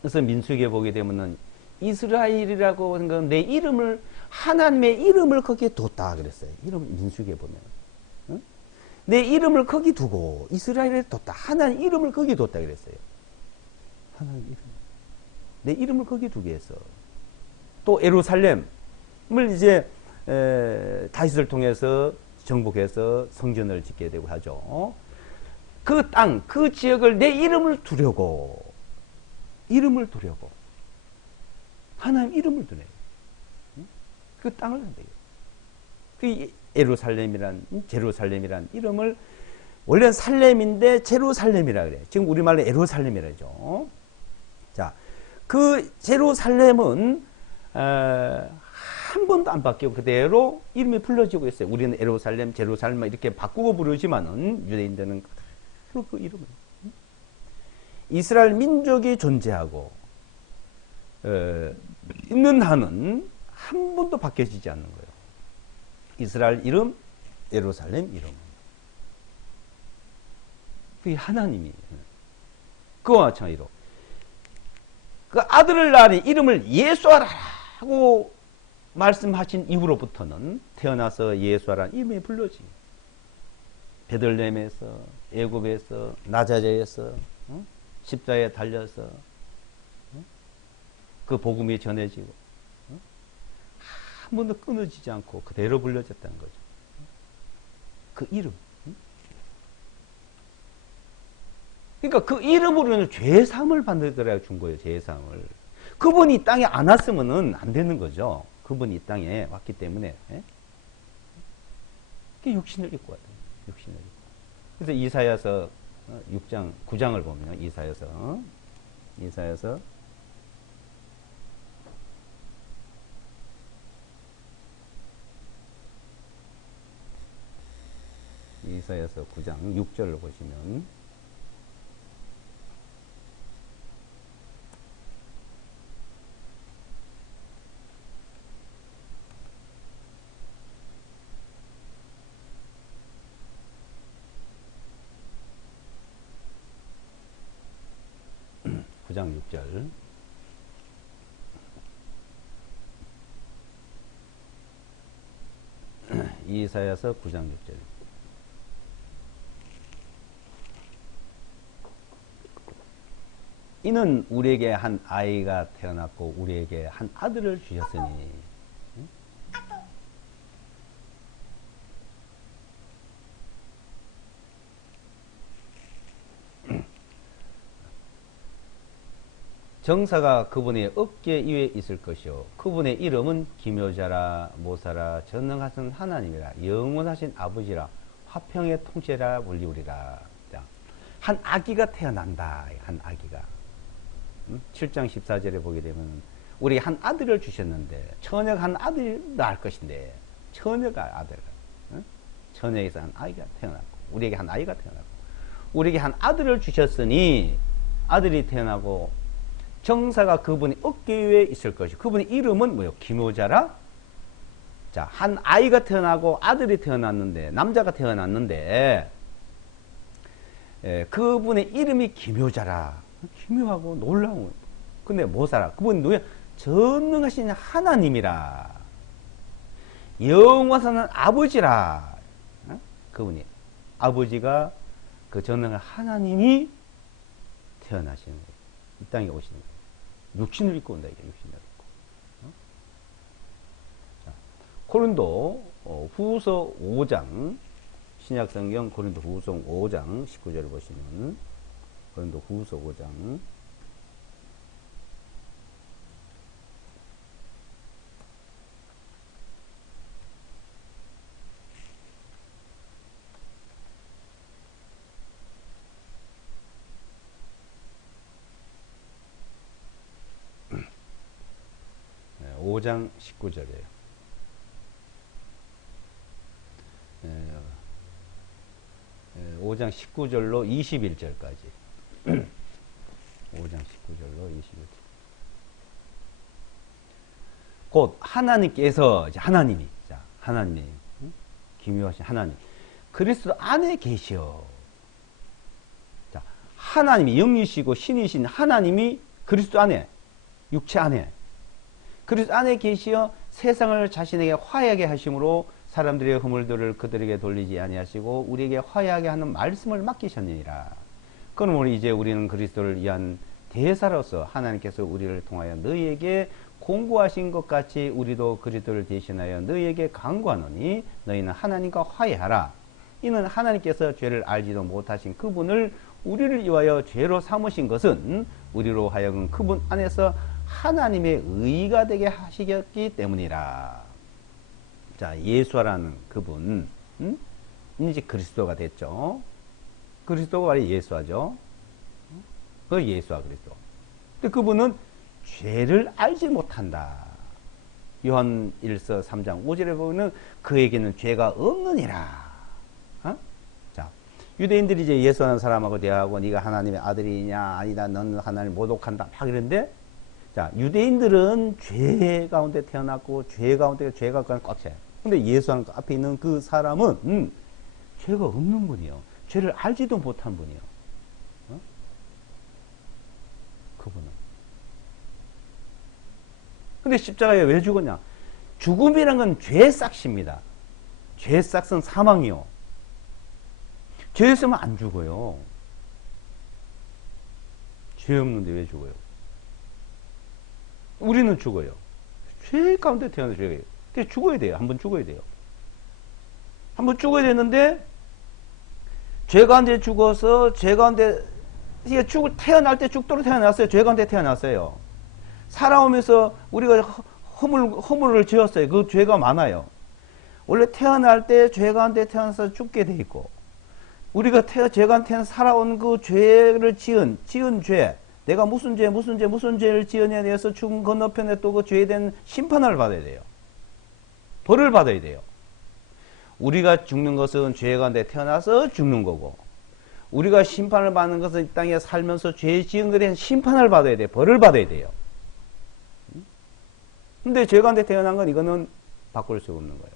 그래서 민수기에 보게 되면은 이스라엘이라고 하는 건 내 이름을 하나님의 이름을 거기에 뒀다 그랬어요. 이름 민수기에 보면. 응? 내 이름을 거기 두고 이스라엘에 뒀다. 하나님 이름을 거기 뒀다 그랬어요. 하나님 이름. 내 이름을 거기 두게 했어. 또 예루살렘을 이제 다윗을 통해서 정복해서 성전을 짓게 되고 하죠. 그 땅, 그 지역을 내 이름을 두려고 하나님 이름을 두네. 그 땅을 한대요. 그 제루살렘이란 이름을 원래는 살렘인데 제루살렘이라 그래. 지금 우리말로 예루살렘이라죠. 자, 그 제루살렘은 한 번도 안 바뀌고 그대로 이름이 불려지고 있어요. 우리는 예루살렘, 제루살렘 이렇게 바꾸고 부르지만은 유대인들은 그대로 그 이름을 이스라엘 민족이 존재하고 있는 한은 한 번도 바뀌어지지 않는 거예요. 이스라엘 이름, 예루살렘 이름. 그게 하나님이 그와 마찬가지로 그 아들을 낳으니 이름을 예수하라고 말씀하신 이후로부터는 태어나서 예수하라는 이름이 불러지. 베들레헴에서, 애굽에서, 나자렛에서 십자가에 달려서 그 복음이 전해지고 한 번도 끊어지지 않고 그대로 불려졌다는 거죠. 그 이름. 그러니까 그 이름으로는 죄사함을 받으더라 준 거예요. 죄사함을. 그분이 이 땅에 안 왔으면 안 되는 거죠. 그분이 이 땅에 왔기 때문에. 그게 육신을 입고 왔다. 육신을 입고. 그래서 이사야서 6장, 9장을 보면 이사야서 이사야서 9장 6절을 보시면 장 6절 이사야서 9장 6절 이는 우리에게 한 아이가 태어났고 우리에게 한 아들을 주셨으니 정사가 그분의 어깨 위에 있을 것이요 그분의 이름은 기묘자라 모사라 전능하신 하나님이라 영원하신 아버지라 화평의 통치라 불리우리라. 한 아기가 태어난다. 한 아기가 7장 14절에 보게 되면 우리 한 아들을 주셨는데 처녀가 한 아들을 낳을 것인데 처녀가 아들 처녀에서 한 아이가 태어났고 우리에게 한 아이가 태어났고 우리에게 한 아들을 주셨으니 아들이 태어나고 정사가 그분이 어깨 위에 있을 것이고 그분의 이름은 뭐예요? 기묘자라. 자, 한 아이가 태어나고 아들이 태어났는데 남자가 태어났는데 그분의 이름이 기묘자라. 기묘하고 놀라운. 근데 모사라. 그분이 누구야? 전능하신 하나님이라. 영원한 아버지라. 그분이 아버지가 그 전능한 하나님이 태어나시는 거예요. 이 땅에 오시는 거예요. 육신을 입고 온다. 이게 육신을 입고. 자, 고린도 후서 5장 신약성경 고린도 후서 5장 19절을 보시면 고린도 후서 5장 네, 5장 19절이에요. 5장 19절로 21절까지 5장 19절로 21절 곧 하나님께서 하나님이 기묘하신 하나님 그리스도 안에 계시어. 자, 하나님이 영이시고 신이신 하나님이 그리스도 안에 육체 안에 그리스도 안에 계시어 세상을 자신에게 화해하게 하심으로 사람들의 허물들을 그들에게 돌리지 아니하시고 우리에게 화해하게 하는 말씀을 맡기셨느니라. 그러므로 이제 우리는 그리스도를 위한 대사로서 하나님께서 우리를 통하여 너희에게 공고하신 것 같이 우리도 그리스도를 대신하여 너희에게 간구하노니 너희는 하나님과 화해하라. 이는 하나님께서 죄를 알지도 못하신 그분을 우리를 위하여 죄로 삼으신 것은 우리로 하여금 그분 안에서 하나님의 의가 되게 하시겠기 때문이라. 자, 예수라는 그분, 이제 그리스도가 됐죠. 그리스도가 바로 예수하죠. 그 예수와 그리스도. 근데 그분은 죄를 알지 못한다. 요한 1서 3장 5절에 보면 그에게는 죄가 없느니라. 자, 유대인들이 이제 예수하는 사람하고 대화하고 네가 하나님의 아들이냐 아니다 너는 하나님 모독한다 막 이런데, 자, 유대인들은 죄 가운데 태어났고 죄 가운데 죄가 꽉 차요. 근데 예수하는 앞에 있는 그 사람은 죄가 없는 분이요. 죄를 알지도 못한 분이요. 그분은. 근데 십자가에 왜 죽었냐? 죽음이란 건 죄싹입니다. 죄싹은 사망이요. 죄 있으면 안 죽어요. 죄 없는데 왜 죽어요? 우리는 죽어요. 죄 가운데 태어나서 죽어요. 근데 죽어야 돼요. 한번 죽어야 돼요. 한번 죽어야 되는데 죄 가운데 죽어서 죄 가운데 태어날 때 죽도록 태어났어요. 죄 가운데 태어났어요. 살아오면서 우리가 허물을 지었어요. 그 죄가 많아요. 원래 태어날 때 죄 가운데 태어나서 죽게 돼 있고, 우리가 죄 가운데 태어나서 살아온 그 죄를 지은 죄, 내가 무슨 죄를 지은냐에 대해서 죽음 건너편에 또 그 죄에 대한 심판을 받아야 돼요. 벌을 받아야 돼요. 우리가 죽는 것은 죄 가운데 태어나서 죽는 거고, 우리가 심판을 받는 것은 이 땅에 살면서 죄 지은 것에 대한 심판을 받아야 돼요. 벌을 받아야 돼요. 근데 죄 가운데 태어난 건 이거는 바꿀 수가 없는 거예요.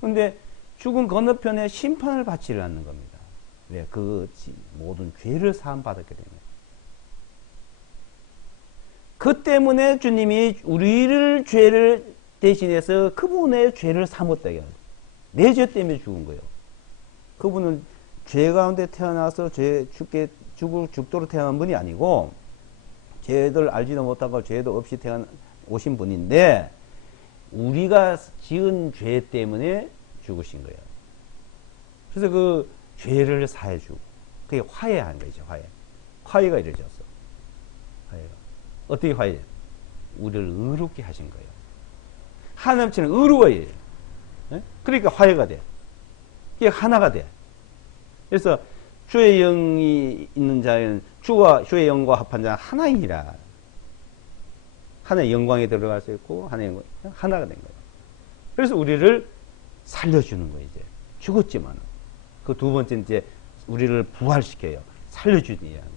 근데 죽은 건너편에 심판을 받지를 않는 겁니다. 왜? 그 모든 죄를 사함받았기 때문에. 그 때문에 주님이 우리를 죄를 대신해서 그분의 죄를 삼았다. 내 죄 때문에 죽은 거예요. 그분은 죄 가운데 태어나서 죽도록 태어난 분이 아니고, 죄를 알지도 못하고 죄도 없이 오신 분인데, 우리가 지은 죄 때문에 죽으신 거예요. 그래서 그 죄를 사해주고, 그게 화해한 거죠, 화해가 이루어졌어. 화해가. 어떻게 화해? 우리를 의롭게 하신 거예요. 하나님처럼 의로워야 해요. 그러니까 화해가 돼. 이게 하나가 돼. 그래서 주의 영이 있는 자는 주와 주의 영과 합한 자는 하나이니라. 하나의 영광에 들어갈 수 있고 하나의 영광, 하나가 된 거예요. 그래서 우리를 살려주는 거예요. 이제 죽었지만 그 두 번째 이제 우리를 부활시켜요. 살려주는 일이라는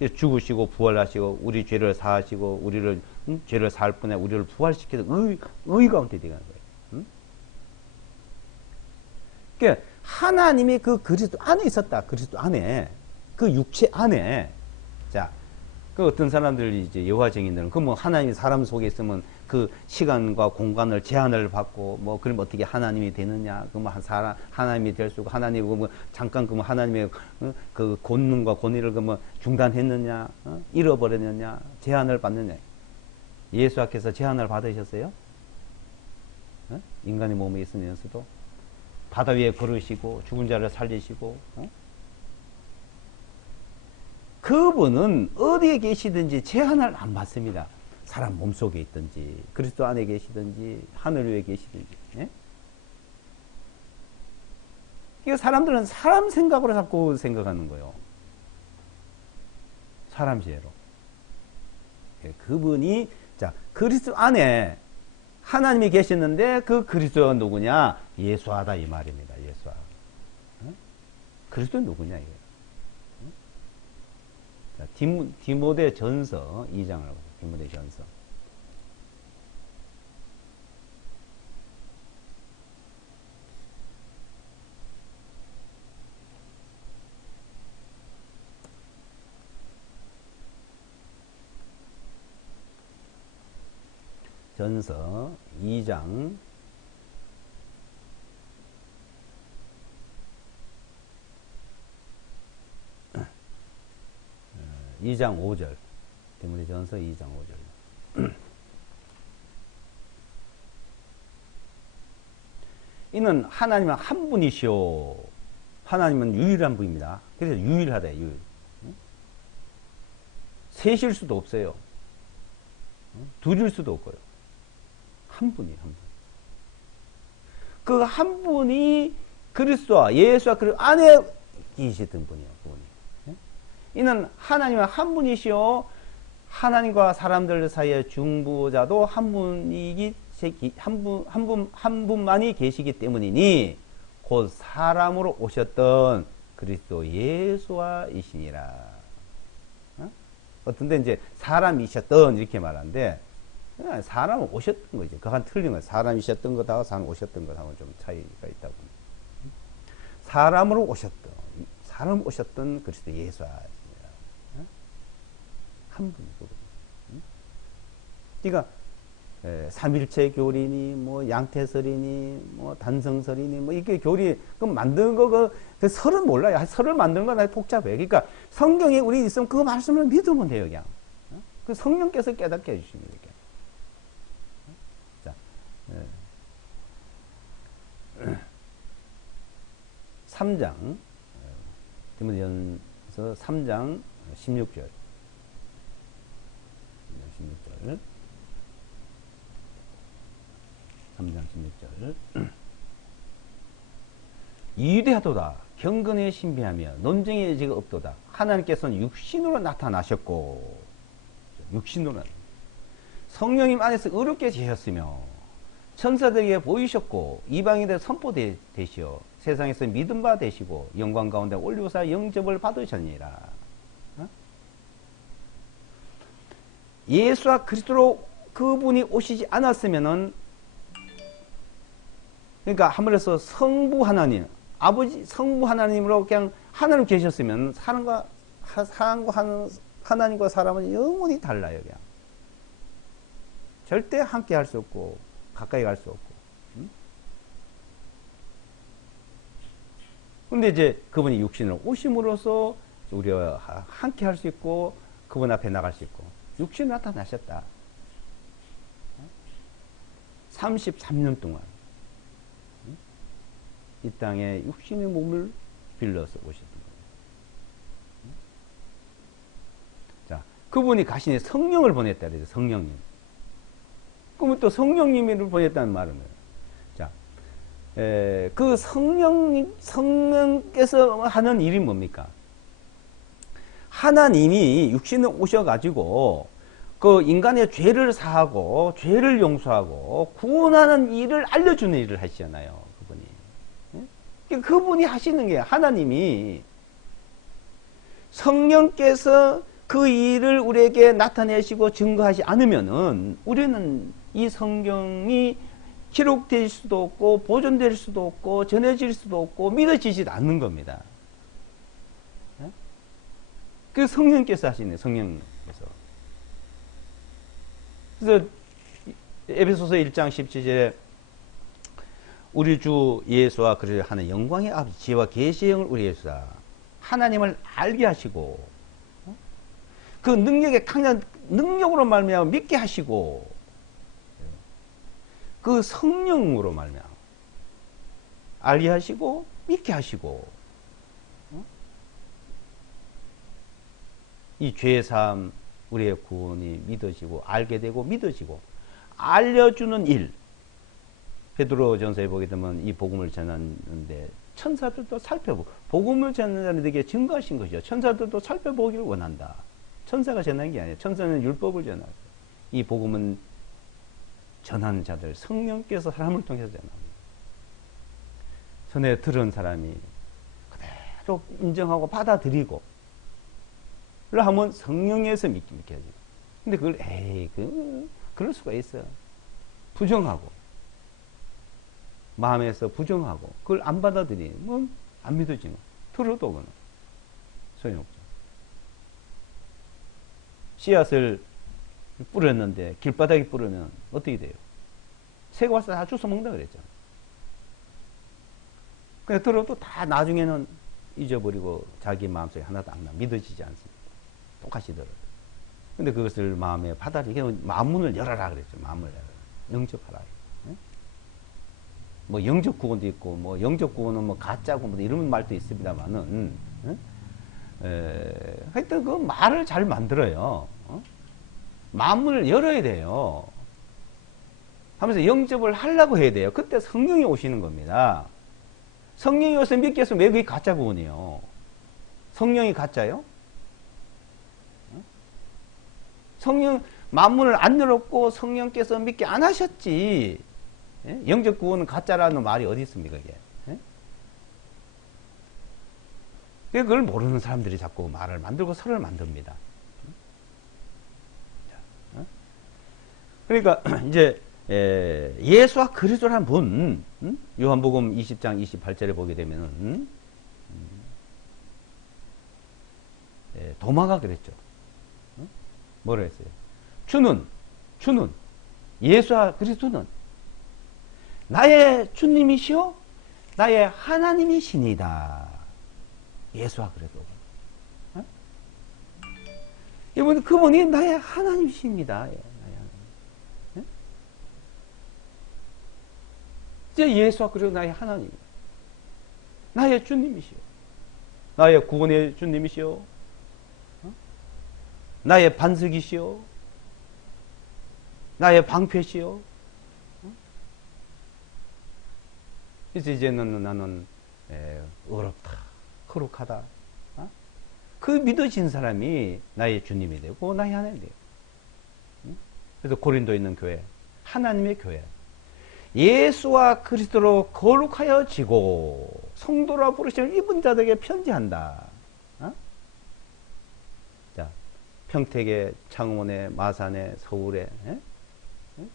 거예요. 죽으시고 부활하시고 우리 죄를 사하시고 우리를 죄를 사할 뿐에 우리를 부활시켜서 의 가운데 들어가는 거예요. 그러니까 하나님이 그 그리스도 안에 있었다. 그리스도 안에, 그 육체 안에. 자, 그 어떤 사람들이 이제 여호와 증인들은 그 뭐 하나님이 사람 속에 있으면 그 시간과 공간을 제한을 받고 뭐 그럼 어떻게 하나님이 되느냐? 그 뭐 한 사람 하나님이 될 수가, 하나님이 뭐 잠깐 그 뭐 하나님의 그 권능과 권위를 그 뭐 중단했느냐? 잃어버렸느냐? 제한을 받느냐? 예수께서 제한을 받으셨어요? 인간의 몸에 있으면서도 바다 위에 걸으시고 죽은 자를 살리시고, 그분은 어디에 계시든지 제한을 안 받습니다. 사람 몸속에 있든지 그리스도 안에 계시든지 하늘 위에 계시든지. 이거 사람들은 사람 생각으로 자꾸 생각하는 거예요. 사람 지혜로. 그분이, 자, 그리스도 안에 하나님이 계시는데 그 그리스도가 누구냐? 예수하다 이 말입니다. 예수하. 그리스도는 누구냐 이게. 자, 디모데 전서 2장을 보세요. 디모데 전서. 전서 2장 5절. 디모데전서 2장 5절. 이는 하나님은 한 분이시오. 하나님은 유일한 분입니다. 그래서 유일하다. 유일. 셋일 수도 없어요. 둘일 수도 없고요. 한 분이에요. 한 분. 그 한 분이 그리스도와 예수와 그 안에 계시던 분이에요. 그분이. 이는 하나님은 한 분이시오. 하나님과 사람들 사이의 중보자도 한 분이기 한 분만이 계시기 때문이니 곧 사람으로 오셨던 그리스도 예수와 이시니라. 어떤데 이제 사람이셨던 이렇게 말하는데 사람은 오셨던 거죠. 그건 틀린 거예요. 사람이셨던 것하고 사람 오셨던 것하고는 좀 차이가 있다고. 사람으로 오셨던 그리스도 예수와 한 분이고. 그러니까 삼일체 교리니 뭐 양태설이니 뭐 단성설이니 뭐 이게 교리 그 만든 거 그 설은 몰라요. 설을 만드는 건 아주 복잡해요. 그러니까 성경에 우리 있으면 그 말씀을 믿으면 돼요. 그냥 그 성령께서 깨닫게 해주십니다. 이렇게. 자, 3장 디모데전서 3장 16절. 3장 16절. 이유대하도다. 경건에 신비하며 논쟁의 여지가 없도다. 하나님께서는 육신으로 나타나셨고, 육신으로 성령님 안에서 의롭게 지셨으며 천사들에게 보이셨고 이방인들 선포되시어 세상에서 믿음 바 되시고 영광 가운데 올리오사 영접을 받으셨니라. 예수와 그리스도로 그분이 오시지 않았으면은, 그러니까 한번에서 성부 하나님, 아버지 성부 하나님으로 그냥 하나님 계셨으면 사람과 하나님과 사람은 영원히 달라요. 그냥 절대 함께 할 수 없고 가까이 갈 수 없고. 근데 이제 그분이 육신으로 오심으로써 우리와 함께 할 수 있고 그분 앞에 나갈 수 있고 육신으로 나타나셨다. 33년 동안 이 땅에 육신의 몸을 빌려서 오셨던 거예요. 자, 그분이 가신에 성령을 보냈다 그래서 성령님. 그러면 또 성령님을 보냈다는 말은 뭐예요? 자, 그 성령께서 하는 일이 뭡니까? 하나님이 육신에 오셔가지고 그 인간의 죄를 사하고 죄를 용서하고 구원하는 일을 알려주는 일을 하시잖아요. 그분이. 그분이 하시는 게 하나님이 성령께서 그 일을 우리에게 나타내시고 증거하지 않으면은 우리는 이 성경이 기록될 수도 없고 보존될 수도 없고 전해질 수도 없고 믿어지지도 않는 겁니다. 그 성령께서 하시네. 성령께서. 그래서 에베소서 1장 17절에 우리 주 예수와 그를 하는 영광의 아버지 지혜와 계시의 영을 우리 예수다. 하나님을 알게 하시고 그 능력의 강한 능력으로 말미암아 믿게 하시고 그 성령으로 말미암아 알게 하시고 믿게 하시고 이 죄사함 우리의 구원이 믿어지고 알게 되고 믿어지고 알려주는 일. 베드로전서에 보게 되면 이 복음을 전하는데 천사들도 살펴보고 복음을 전하는 자들에게 증거하신 것이죠. 천사들도 살펴보기를 원한다. 천사가 전하는 게 아니에요. 천사는 율법을 전하고 이 복음은 전하는 자들 성령께서 사람을 통해서 전합니다. 전에 들은 사람이 그대로 인정하고 받아들이고 그걸 하면 성령에서 믿게 하죠. 근데 그걸 그럴 수가 있어요. 부정하고 마음에서 부정하고 그걸 안 받아들이면 안 믿어지면 들어도 그는 소용없죠. 씨앗을 뿌렸는데 길바닥에 뿌리면 어떻게 돼요? 새가 와서 다 주워 먹는다 그랬잖아. 그냥 들어도 다 나중에는 잊어버리고 자기 마음속에 하나도 안 나. 믿어지지 않습니다. 똑같이 들어도. 근데 그것을 마음에 받아들이게 마음문을 열어라 그랬죠. 마음을 열어라. 영접하라. 뭐 영접 구원도 있고 뭐 영접 구원은 뭐 가짜고 뭐 이런 말도 있습니다만은 하여튼 그 말을 잘 만들어요. 마음을 열어야 돼요. 하면서 영접을 하려고 해야 돼요. 그때 성령이 오시는 겁니다. 성령이 오서 믿겠으면 왜 그게 가짜 구원이에요? 성령이 가짜요? 성령 만문을 안 열었고 성령께서 믿게 안 하셨지. 예? 영접 구원은 가짜라는 말이 어디 있습니까, 이게? 예? 그걸 모르는 사람들이 자꾸 말을 만들고 설을 만듭니다. 그러니까 이제 예수와 그리스도라는 분, 요한복음 20장 28절에 보게 되면은 도마가 그랬죠. 뭐라 했어요? 주는 예수와 그리스도는 나의 주님이시오 나의 하나님이시니다. 예수와 그리스도. 이분 그분이 나의 하나님이십니다. 이제 예수와 그리스도 나의 하나님, 나의 주님이시오, 나의 구원의 주님이시오, 나의 반석이시오, 나의 방패시오. 이제는 나는 어렵다, 거룩하다. 그 믿어진 사람이 나의 주님이 되고 나의 하나님이 돼요. 그래서 고린도에 있는 교회, 하나님의 교회, 예수와 그리스도로 거룩하여 지고 성도라 부르시는 이분 자들에게 편지한다. 자, 평택에, 창원에, 마산에, 서울에,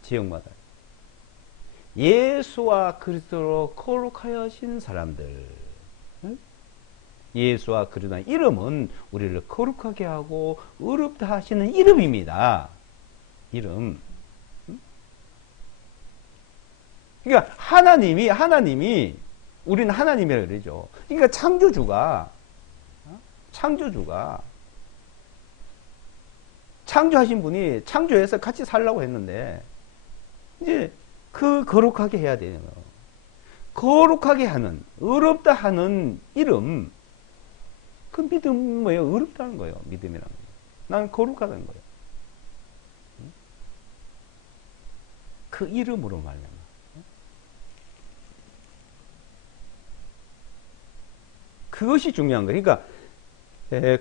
지역마다 예수와 그리스도로 거룩하여진 사람들, 예수와 그리스도의 이름은 우리를 거룩하게 하고 의롭다 하시는 이름입니다. 이름. 그러니까 하나님이 우리는 하나님이라고 그러죠. 그러니까 창조주가 창조하신 분이 창조해서 같이 살라고 했는데 이제 그 거룩하게 해야 되는 거. 거룩하게 하는, 의롭다 하는 이름. 그 믿음 뭐예요? 의롭다는 거예요. 믿음이라는 거예요. 나는 거룩하다는 거예요. 그 이름으로 말미암아. 그것이 중요한 거예요. 그러니까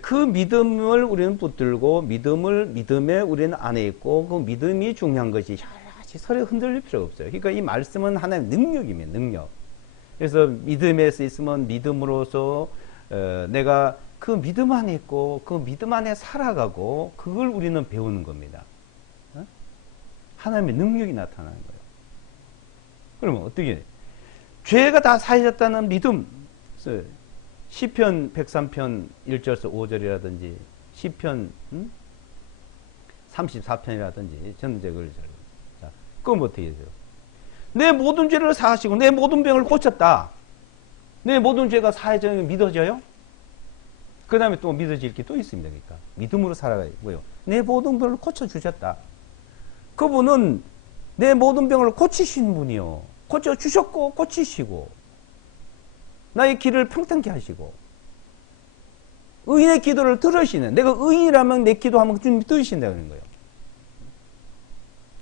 그 믿음을 우리는 붙들고 믿음에 우리는 안에 있고 그 믿음이 중요한 것이 여러 가지 서로 흔들릴 필요가 없어요. 그러니까 이 말씀은 하나의 능력이면 능력. 그래서 믿음에서 있으면 믿음으로서 내가 그 믿음 안에 있고 그 믿음 안에 살아가고 그걸 우리는 배우는 겁니다. 하나님의 능력이 나타나는 거예요. 그러면 어떻게 죄가 다 사해졌다는 믿음. 시편 103편 1절에서 5절이라든지 시편 34편이라든지 저는 이제 그걸 잘 자, 그건 어떻게 해요? 내 모든 죄를 사하시고 내 모든 병을 고쳤다. 내 모든 죄가 사해져서 믿어져요? 그 다음에 또 믿어질 게 또 있습니다. 그러니까 믿음으로 살아가고요. 내 모든 병을 고쳐주셨다. 그분은 내 모든 병을 고치신 분이요. 고쳐주셨고 고치시고 나의 길을 평탄케 하시고 의인의 기도를 들으시는, 내가 의인이라면 내 기도하면 주님 들으신다는 거예요.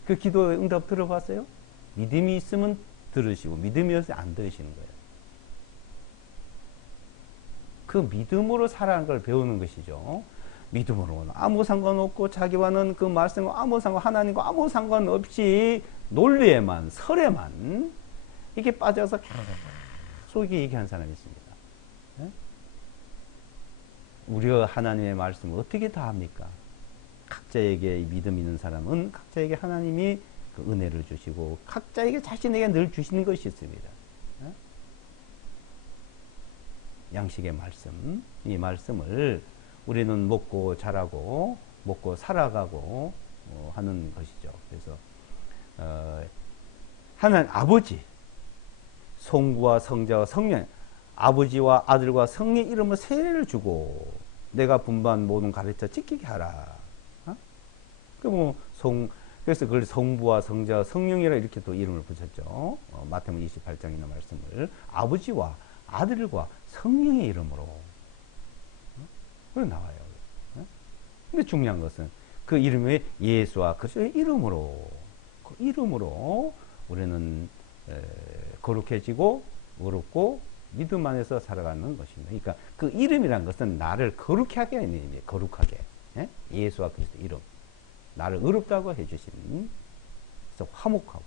그 기도의 응답 들어봤어요? 믿음이 있으면 들으시고 믿음이 없으면 안 들으시는 거예요. 그 믿음으로 살아가는 걸 배우는 것이죠. 믿음으로는 아무 상관없고 자기와는 그 말씀과 아무 상관, 하나님과 아무 상관없이 논리에만 설에만 이게 빠져서 속이 얘기한 사람이 있습니다. 네? 우리가 하나님의 말씀을 어떻게 다 합니까? 각자에게 믿음 있는 사람은 각자에게 하나님이 그 은혜를 주시고 각자에게 자신에게 늘 주시는 것이 있습니다. 네? 양식의 말씀, 이 말씀을 우리는 먹고 자라고 먹고 살아가고 하는 것이죠. 그래서 하나님 아버지, 성부와 성자와 성령, 아버지와 아들과 성령 이름으로 세례를 주고 내가 분반 모든 가르쳐 지키게 하라. 그래서 그걸 성부와 성자와 성령이라 이렇게 또 이름을 붙였죠. 마태복음 28장에 있는 말씀을 아버지와 아들과 성령의 이름으로 그래 나와요. 근데 중요한 것은 그 이름이 예수와 그리스도의 이름으로 그 이름으로 우리는 거룩해지고 의롭고 믿음 안에서 살아가는 것입니다. 그러니까 그 이름이란 것은 나를 거룩하게 하는 의미예요. 거룩하게. 예수와 그리스도 이름. 나를 의롭다고 해주신, 그래서 화목하고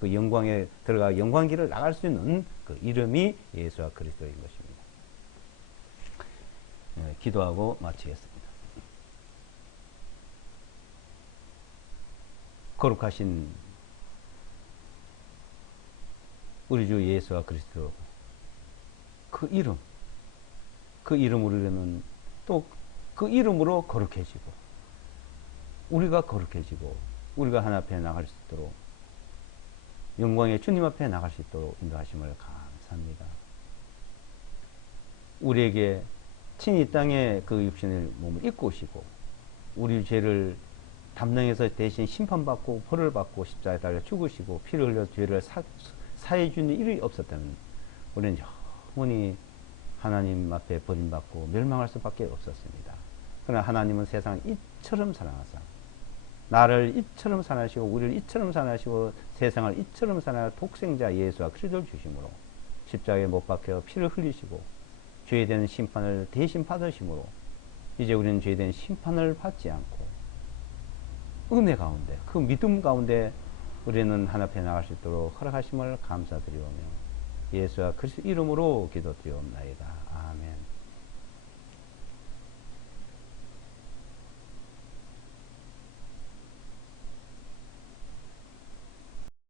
그 영광에 들어가 영광길을 나갈 수 있는 그 이름이 예수와 그리스도인 것입니다. 기도하고 마치겠습니다. 거룩하신 우리 주 예수와 그리스도 그 이름 우리는 또 그 이름으로 거룩해지고 우리가 거룩해지고 우리가 하나 앞에 나갈 수 있도록 영광의 주님 앞에 나갈 수 있도록 인도하심을 감사합니다. 우리에게 친히 땅에 그 육신의 몸을 입고 오시고 우리 죄를 담당해서 대신 심판받고 벌을 받고 십자가에 달려 죽으시고 피를 흘려 죄를 사해 주는 일이 없었다면 우리는 영원히 하나님 앞에 버림받고 멸망할 수밖에 없었습니다. 그러나 하나님은 세상을 이처럼 사랑하사 나를 이처럼 사랑하시고 우리를 이처럼 사랑하시고 세상을 이처럼 사랑할 독생자 예수와 그리스도를 주심으로 십자가에 못 박혀 피를 흘리시고 죄에 대한 심판을 대신 받으심으로 이제 우리는 죄에 대한 심판을 받지 않고 은혜 가운데 그 믿음 가운데 우리는 하나 앞에 나갈 수 있도록 허락하심을 감사드리오며 예수와 그리스도 이름으로 기도드리옵나이다. 아멘.